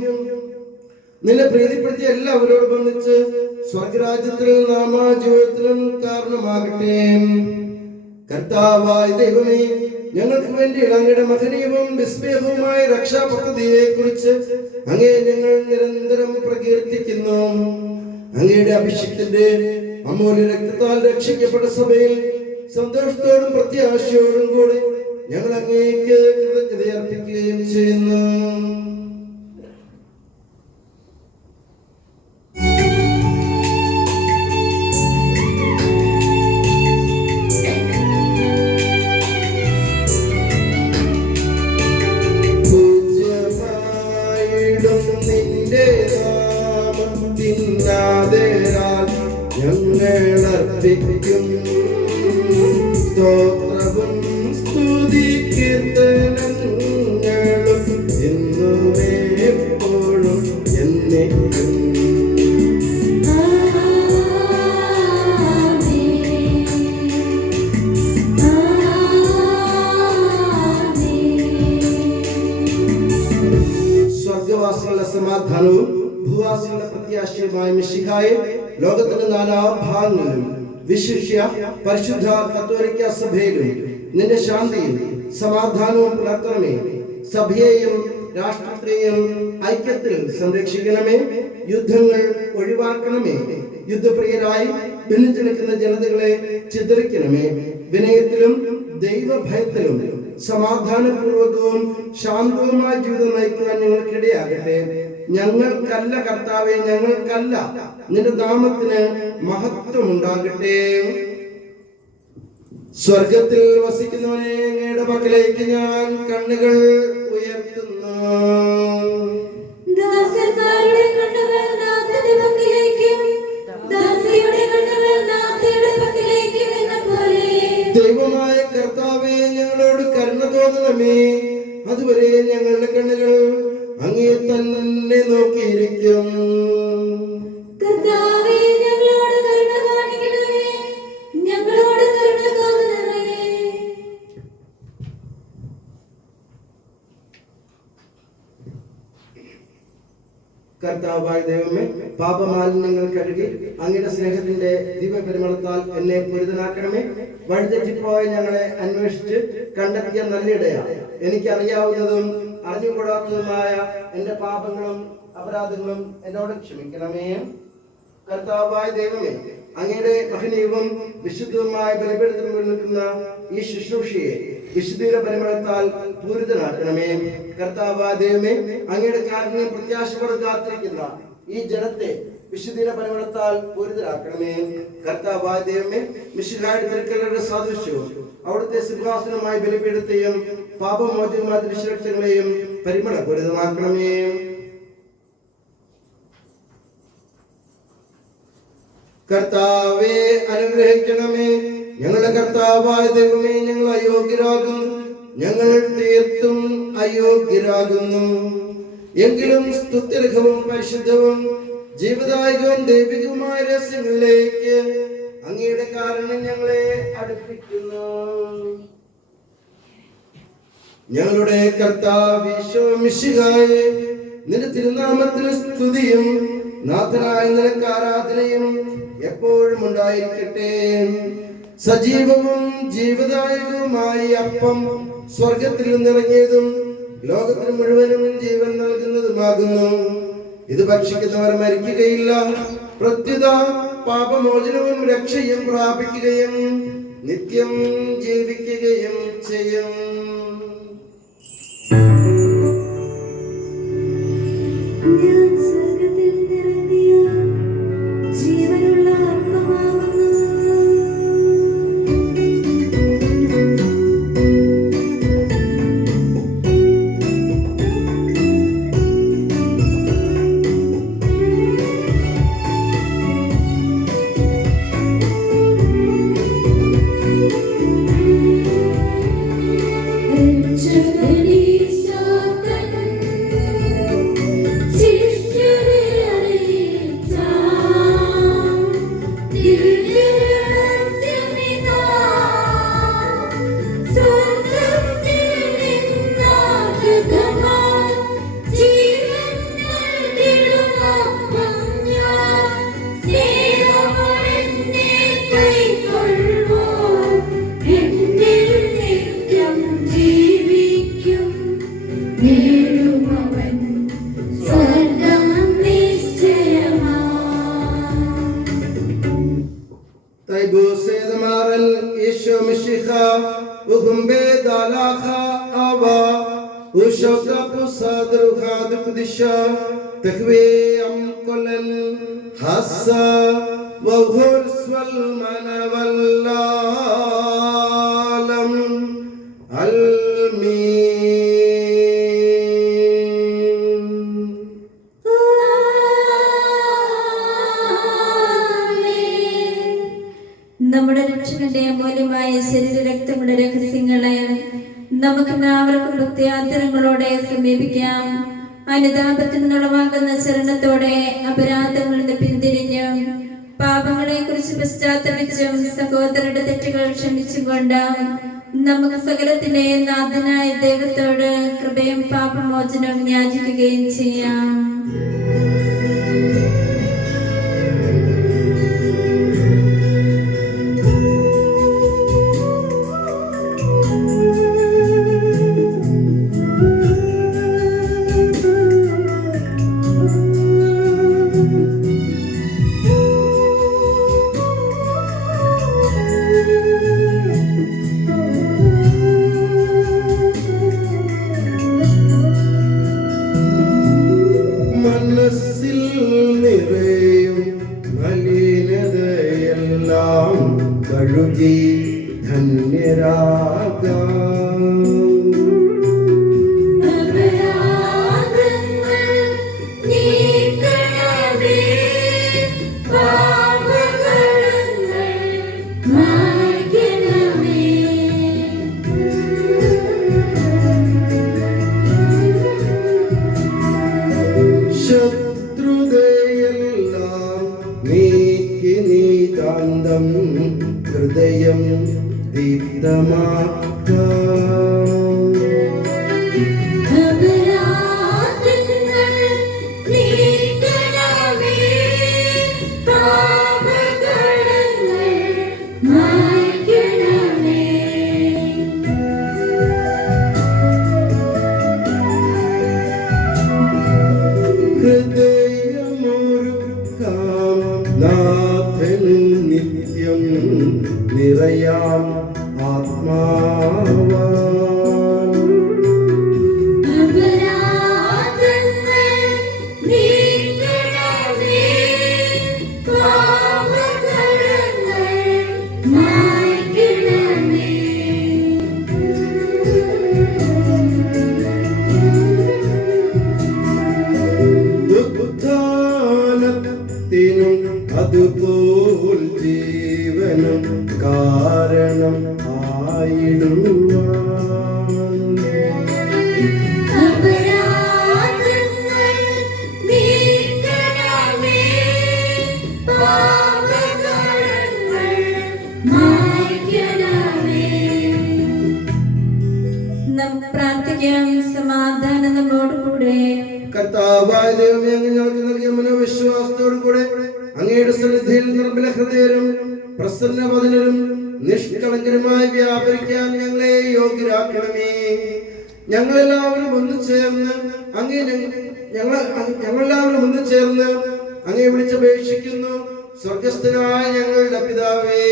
നിന്നെ പ്രീതിപ്പെടുത്തിയ എല്ലാവരോടും ബന്ധിച്ച് സ്വർഗരാജ്യത്തിലും നാമാജീവിതത്തിലും കാരണമാകട്ടെ. കർത്താവായ ദൈവമേ, ഞങ്ങൾക്ക് വേണ്ടി അങ്ങയുടെ മഹനീയവും വിസ്മയവുമായ രക്ഷാപദ്ധതിയെ കുറിച്ച് അങ്ങേ ഞങ്ങൾ നിരന്തരം പ്രകീർത്തിക്കുന്നു. അങ്ങയുടെ അഭിഷേകത്തിന്റെ അമൂല്യ രക്തത്താൽ രക്ഷിക്കപ്പെട്ട സഭയിൽ സന്തോഷത്തോടും പ്രത്യാശയോടും കൂടി ഞങ്ങൾ അങ്ങേക്ക് കൃതജ്ഞത അർപ്പിക്കുകയും ചെയ്യുന്നു. നിന്റെ നാമത്തിനാദരാൽ ഞങ്ങൾ അർപ്പിക്കും സ്തോത്രവും സ്തുതി കീർത്തനങ്ങളും എന്നും എപ്പോഴും എന്നേക്കും. സ്വർഗവാസികളുടെ സമാധാനവും ഭൂവാസികളുടെ പ്രത്യാശയുമായ മിശിഹായെ ലോകത്തിന്റെ നാനാഭാഗങ്ങളിലും വിശിഷ്യ പരിശുദ്ധ കത്തോലിക്ക സഭയിലും നിന്റെ ശാന്തിയും സമാധാനവും പുലർത്തണമേ. സഭയെയും രാഷ്ട്രത്തെയും ഐക്യത്തിൽ സംരക്ഷിക്കണമേ. യുദ്ധങ്ങൾ ഒഴിവാക്കണമേ. യുദ്ധപ്രിയരായി ഭിന്നിച്ചു നിൽക്കുന്ന ജനതകളെ ചിതറിക്കണമേ. വിനയത്തിലും ദൈവഭയത്തിലും സമാധാനപൂർവകവും ശാന്തവുമായ ജീവിതം നയിക്കുവാൻ ഞങ്ങൾക്കിടയാകട്ടെ. ഞങ്ങൾക്കല്ല കർത്താവെ, ഞങ്ങൾക്കല്ല, നിന്റെ നാമത്തിന് മഹത്വം ഉണ്ടാകട്ടെ. സ്വർഗത്തിൽ വസിക്കുന്നവനെ അങ്ങയുടെ പക്കലേക്ക് ഞാൻ കണ്ണുകൾ ഉയർത്തുന്നു. ദാസന്മാരുടെ കണ്ണുകൾ നാഥന്റെ പക്കലേക്കും ദാസിയുടെ കണ്ണുകൾ നാഥയുടെ പക്കലേക്കും എന്ന പോലെ ദൈവമായ കർത്താവേ, ഞങ്ങളോട് കരുണ തോന്നണമേ. അതുവരെ ഞങ്ങളുടെ കണ്ണുകൾ അങ്ങേ തന്നെ പാപമാലിന്യങ്ങൾ കഴുകി അങ്ങയുടെ സ്നേഹത്തിന്റെ ദിവ്യപരിമളത്താൽ എന്നെ പൂരിതനാക്കണമേ. വഴിതെറ്റിപ്പോയ ഞങ്ങളെ അന്വേഷിച്ച് കണ്ടെത്തിയ നല്ലിടയാണ്. എനിക്കറിയാവുന്നതും അറിഞ്ഞുകൂടാത്തതുമായ എന്റെ പാപങ്ങളും അപരാധങ്ങളും എന്നോട് ക്ഷമിക്കണമേ. കർത്താവായ ദൈവമേ, അങ്ങയുടെ മഹനീയവും വിശുദ്ധവുമായ ബലിപീഠത്തിൽ നിൽക്കുന്ന ഈ ശുശ്രൂഷയെ വിശുദ്ധിയുടെ പരിമളത്താൽ പൂരിതനാക്കണമേ. കർത്താവായ ദൈവമേ, അങ്ങയുടെ കാരുണ്യം പ്രത്യാശയോടെ കാത്തിരിക്കുന്ന ഈ ജനത്തെ വിശുദ്ധിയുടെ പരിമളത്താൽ പൂരിതരാക്കണമേ. കർത്താവായ ദൈവമേ, മിശിഹായുടെ തിരുക്കല്ലുകളുടെ സാദൃശ്യവും അവിടുത്തെ സിംഹാസനമായ ബലിപീഠത്തെയും പാപമോചകമായ ദൃശ്യരക്ഷകളെയും പരിമള പൂരിതമാക്കണമേ. കർത്താവെ അനുഗ്രഹിക്കണമേ. ഞങ്ങളുടെ കർത്താവായ ദൈവമേ, ഞങ്ങൾ അയോഗ്യരാകുന്നു, ഞങ്ങൾ തീർത്തും അയോഗ്യരാകുന്നു. എങ്കിലും സ്തുത്യർഹവും പരിശുദ്ധവും ജീവദായകവും ദൈവികവുമായ രഹസ്യങ്ങളിലേക്ക് അങ്ങയുടെ കാരണം ഞങ്ങളെ അടുപ്പിക്കുന്നു. ഞങ്ങളുടെ കർത്താവ് ഈശോ മിശിഹായേ, നിന്റെ തിരുനാമത്തിന് സ്തുതിയും നാഥനായ നിനക്ക് ആരാധനയും എപ്പോഴും ഉണ്ടായിരിക്കട്ടെ. സജീവവും ജീവദായകവുമായി അപ്പം സ്വർഗത്തിൽ നിന്നിറങ്ങിയതും ലോകത്തിന് മുഴുവനും ജീവൻ നൽകുന്നതുമാകുന്നു. ഇത് ഭക്ഷിക്കുന്നവർ മരിക്കുകയില്ല, പ്രത്യുത പാപമോചനവും രക്ഷയും പ്രാപിക്കുകയും നിത്യം ജീവിക്കുകയും ചെയ്യും. നമ്മുടെ രക്ഷകന്റെ അമൂല്യമായ ശരീരരക്തങ്ങളുടെ രഹസ്യങ്ങളെ നമുക്ക് എല്ലാവർക്കും ഭക്തിയാദരങ്ങളോടെ സമീപിക്കാം. അനുതാപത്തിൽ നിന്നുളവാകുന്ന ശരണത്തോടെ അപരാധങ്ങളിൽ നിന്ന് പിന്തിരിഞ്ഞും പാപങ്ങളെ കുറിച്ച് പശ്ചാത്തപിച്ചും സഹോദരരുടെ തെറ്റുകൾ ക്ഷമിച്ചും കൊണ്ട് നമുക്ക് സകലത്തിന്റെ നാഥനായ ദൈവത്തോട് കൃപയും പാപമോചനവും യാചിക്കുകയും ചെയ്യാം. ഹൃദയം ദീപ്തമാക്കാം. നാഥനും നിത്യം നിറയാം ആത്മാവാ. അതുപോൽ ജീവനും കാരണം ആയിടുവാൻ. നമുക്ക് പ്രാർത്ഥിക്കാം. സമാധാനം നമ്മോടുകൂടെ. കർത്താവായ ദൈവമേ, അങ്ങ് ഞങ്ങൾക്ക് നൽകിയ മനോവിശ്വാസത്തോടു കൂടെ അങ്ങയുടെ സന്നിധിയിൽ നിർമ്മല ഹൃദയരും പ്രസന്നവദനരും നിഷ്കളങ്കരുമായി വ്യാപരിക്കാൻ ഞങ്ങളെ യോഗ്യരാക്കണമേ. ഞങ്ങളെല്ലാവരും ഒന്ന് ചേർന്ന് അങ്ങേ വിളിച്ചപേക്ഷിക്കുന്നു. സ്വർഗസ്ഥനായ ഞങ്ങളുടെ പിതാവേ,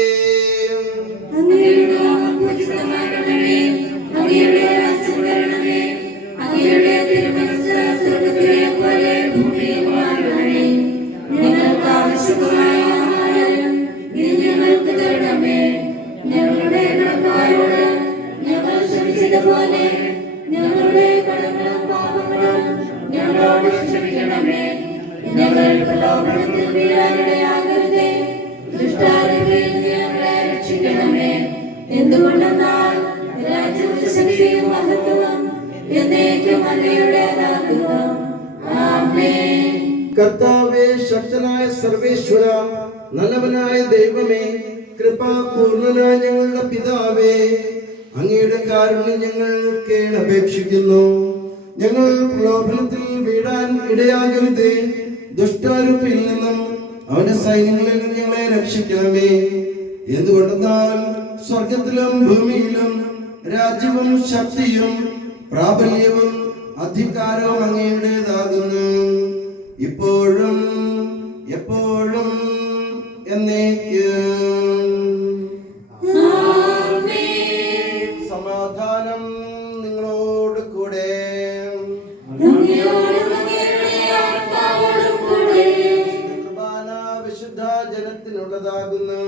എന്തുകൊണ്ടെന്നാൽ രാജ്യവും ശക്തിയും മഹത്വവും എന്നേക്കും അങ്ങയുടേതാകുന്നു. ആമേൻ. കർത്താവേ, ശക്തനായ സർവേശ്വര, നല്ലവനായ ദൈവമേ, കൃപാപൂർണനായ ഞങ്ങളുടെ പിതാവേ, അങ്ങയുടെ കാരുണ്യം ഞങ്ങൾ കേണപേക്ഷിക്കുന്നു. ഞങ്ങൾ പ്രലോഭനത്തിൽ വീഴാൻ ഇടയാകരുതേ. ദുഷ്ടാരൂപിയിൽ നിന്നും അവന്റെ സൈന്യങ്ങളിൽ നിന്ന് ഞങ്ങളെ രക്ഷിക്കണമേ. എന്തുകൊണ്ടെന്നാൽ സ്വർഗത്തിലും ഭൂമിയിലും രാജ്യവും ശക്തിയും പ്രാബല്യവും അധികാരവും അങ്ങയുടേതാകുന്നു, ഇപ്പോഴും എപ്പോഴും എന്നേക്കും. സമാധാനം നിങ്ങളോട് കൂടെ. കുർബാന വിശുദ്ധ ജനത്തിനുള്ളതാകുന്നു.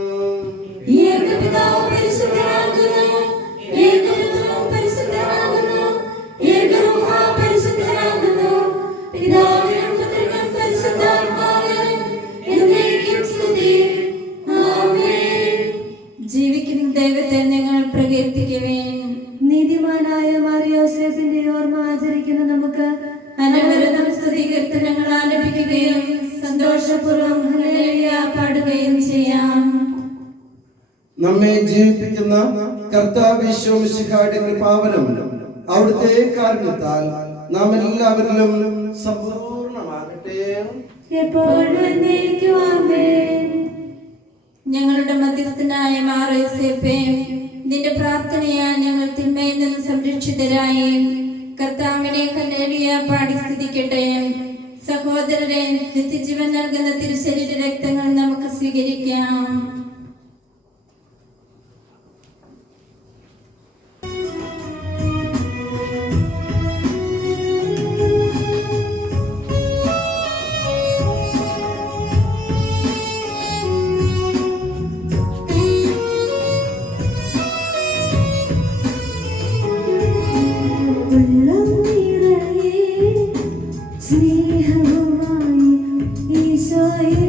ജീവിക്കുന്ന ദൈവത്തെ ഞങ്ങൾ പ്രകീർത്തിക്കുവേൻ. നീതിമാനായ മാറിയോസേഫിന്റെ ഓർമ്മ ആചരിക്കുന്ന നമുക്ക് അനവരതം സ്തുതി കീർത്തനങ്ങൾ ആലപിക്കുകയും സന്തോഷപൂർവ്വം ഹല്ലേലൂയ പാടുകയും ചെയ്യാം. നമ്മെ ജീവിപ്പിക്കുന്ന കർത്താവ് യേശു മിശിഹായുടെ കൃപാവരം അവിടുത്തെ കാരണത്താൽ നാം എല്ലാവരിലും സമ്പൂർണ്ണമാകട്ടെ. ഞങ്ങളുടെ മധ്യസ്ഥനായ മാറേസേപ്പേ, നിന്റെ പ്രാർത്ഥനയാൽ ഞങ്ങൾ തിന്മയിൽ നിന്ന് സംരക്ഷിതരായി. കർത്താവിനെ ഹല്ലേലൂയ പാടി സ്തുതിക്കട്ടെ. സഹോദരരെ, നിത്യജീവൻ നൽകുന്ന തിരുശരീര രക്തങ്ങൾ നമുക്ക് സ്വീകരിക്കാം. സ്നേഹവുമായി ഈശോയേ,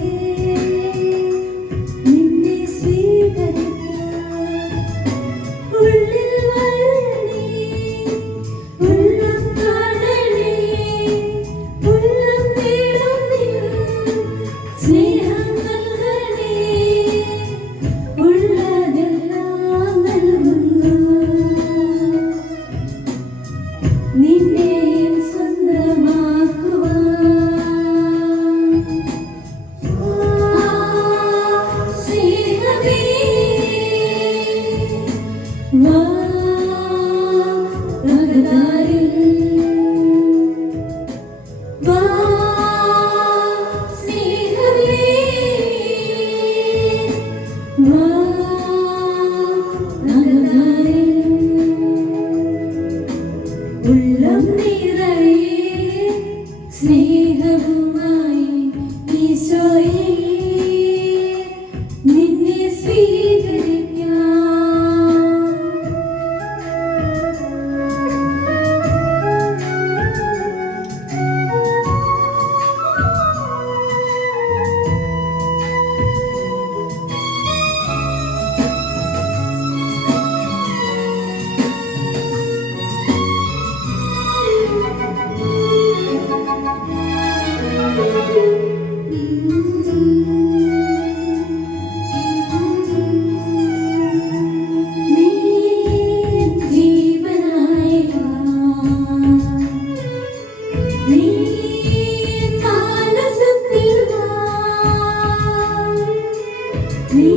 നീ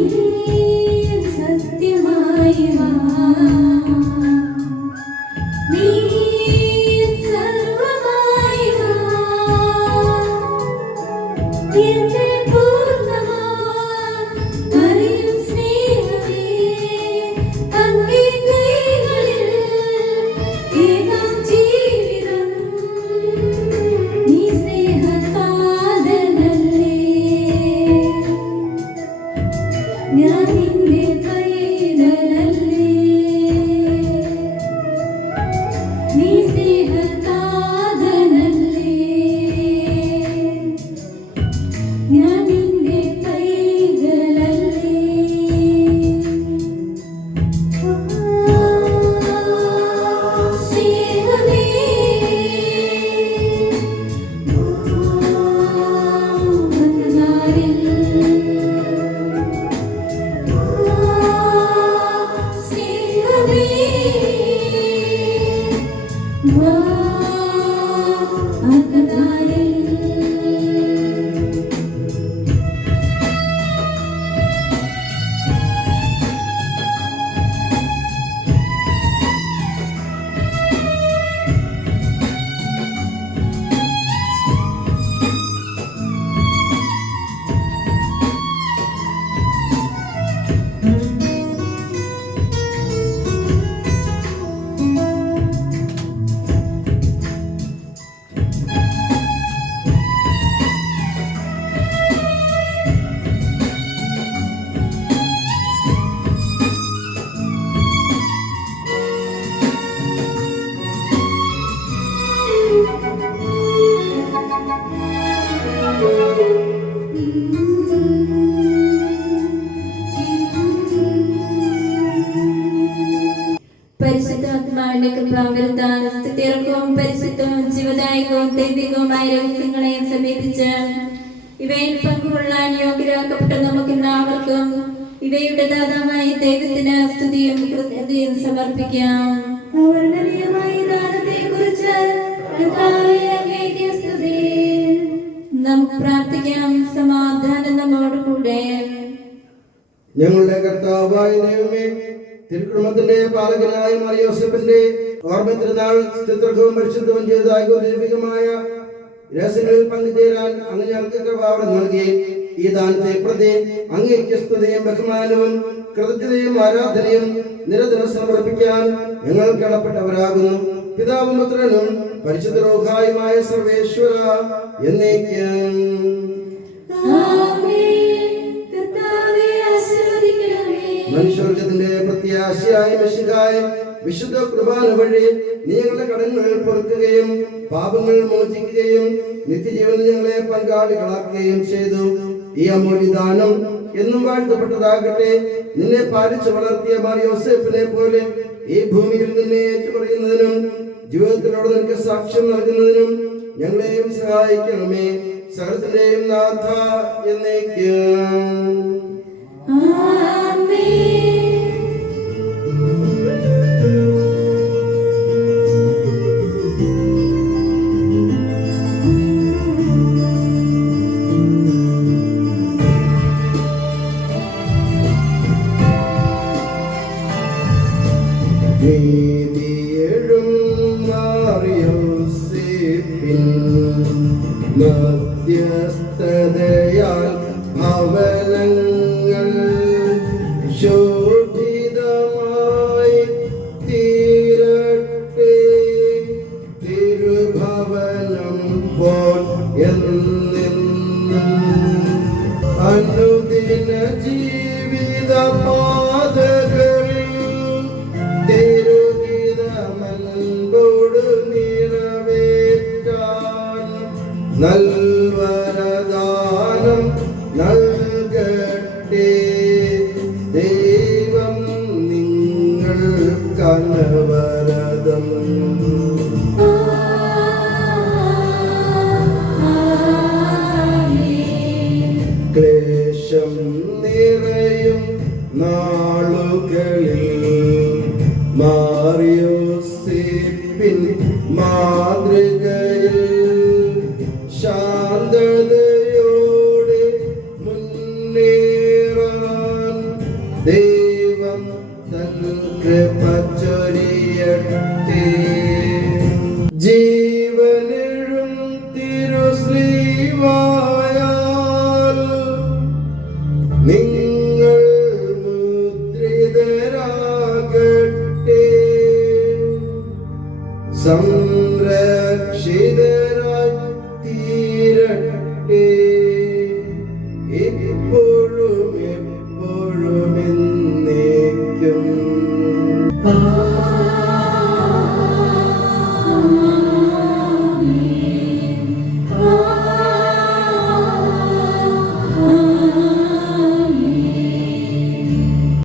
സത്യമായി വാ, നീ സർവ്വമായി വാ, എന്നെ പൂർണ്ണമായി അറിയും സ്നേഹമേ, അങ്ങേ കൈകളിൽ ഏകാം ജീവിതം, നീ സ്നേഹനാഥനല്ലേ. ഞാൻ നിന്റെ പൈതലല്ലേ, നീ സ്നേഹനാഥനല്ലേ. ഞാൻ നിന്റെ പൈതലല്ലേ. സ്നേഹമേ, വന്ദനാരിൽ സ്നേഹമേ, വാ വന്ദനാരിൽ. പരിശുദ്ധാത്മാവിന്റെ കൃപാവരത്താൽ സ്തുതിർക്കവും പരിശുദ്ധവും ജീവദായകവും ദൈവികവുമായ രഹസ്യങ്ങളെ സമീപിച്ച് ഇവയിൽ പങ്കുകൊള്ളാൻ യോഗ്യരാക്കപ്പെട്ട നമുക്കെല്ലാവർക്കും ഇവയുടെ ദാതാവായ ദൈവത്തിന് സ്തുതിയും കൃതജ്ഞതയും സമർപ്പിക്കാം. അവർണ്ണനീയമായ ദാനത്തെക്കുറിച്ച് കർത്താവേ, അങ്ങേക്ക് സ്തുതി. നമുക്ക് പ്രാർത്ഥിക്കാം. സമാധാനം നമ്മോടുകൂടെ. ഞങ്ങളുടെ കർത്താവായ ദൈവമേ, തിരുക്കുടുംബത്തിന്റെ പാലകനായ മാർ യോസേപ്പിന്റെ ഓർമ്മ തിരുനാൾ സ്തുത്യർഹവും പരിശുദ്ധവും ചെയ്തതായ ദൈവികമായ രഹസ്യങ്ങളിൽ പങ്കുചേരാൻ അങ്ങ് ഞങ്ങൾക്ക് കൃപാവരം നൽകി. ഈ ദാനത്തെ പ്രതി അങ്ങേക്ക് സ്തുതിയും ബഹുമാനവും കൃതജ്ഞതയും ആരാധനയും നിരന്തരം സമർപ്പിക്കാൻ ഞങ്ങൾ കടപ്പെട്ടവരാകുന്നു. പിതാവും പുത്രനും പരിശുദ്ധ റൂഹായുമായ സർവേശ്വര എന്നേക്കും. മനുഷ്യവർഗത്തിന്റെ പ്രത്യാശയായ മെശിഹായ വിശുദ്ധ കുർബാന വഴി നീ ഞങ്ങളുടെ കടങ്ങൾ പൊറുക്കുകയും പാപങ്ങൾ മോചിക്കുകയും നിത്യജീവനിൽ ഞങ്ങളെ പങ്കാളികളാക്കുകയും ചെയ്തു. ഈ അമൂല്യദാനം എന്നും വാഴ്ത്തപ്പെട്ടതാകട്ടെ. നിന്നെ പാലിച്ചു വളർത്തിയ മാർ യോസേപ്പിനെ പോലെ ഈ ഭൂമിയിൽ നിന്നെ ഏറ്റുപറയുന്നതിനും ജീവിതത്തിനോട് നിനക്ക് സാക്ഷ്യം നൽകുന്നതിനും ഞങ്ങളെയും സഹായിക്കണമേ. സകലത്തിന്റെയും നാഥ എന്നേക്കും. നീതിയെഴും മാർ യോസേപ്പിൻ മധ്യസ്ഥതയാൽ ഭവനങ്ങൾ ശോഭിതമായി തീരട്ടെ. തിരുഭവനം പോൽ എന്നെന്നും അനുദിന ജീവിത പാതകളിൽ തിരുഹിതമൻപോട് നിറവേറ്റാൻ നൽവരദാനം നൽകട്ടെ. ദൈവം നിങ്ങൾക്കനവരതം ക്ലേശം നിറയും നാളുകളിൽ മാർ യോസേപ്പിൻ മാതൃകയിൽ ശാന്തതയോടെ മുന്നേറാൻ ദൈവം തൻ കൃപ ചൊരിയട്ടെ. ജീവനെഴും തിരുസ്ലീവായാൽ നിങ്ങൾ മുദ്രിതരാകട്ടെ. സംരക്ഷിതരായി തീരട്ടെ.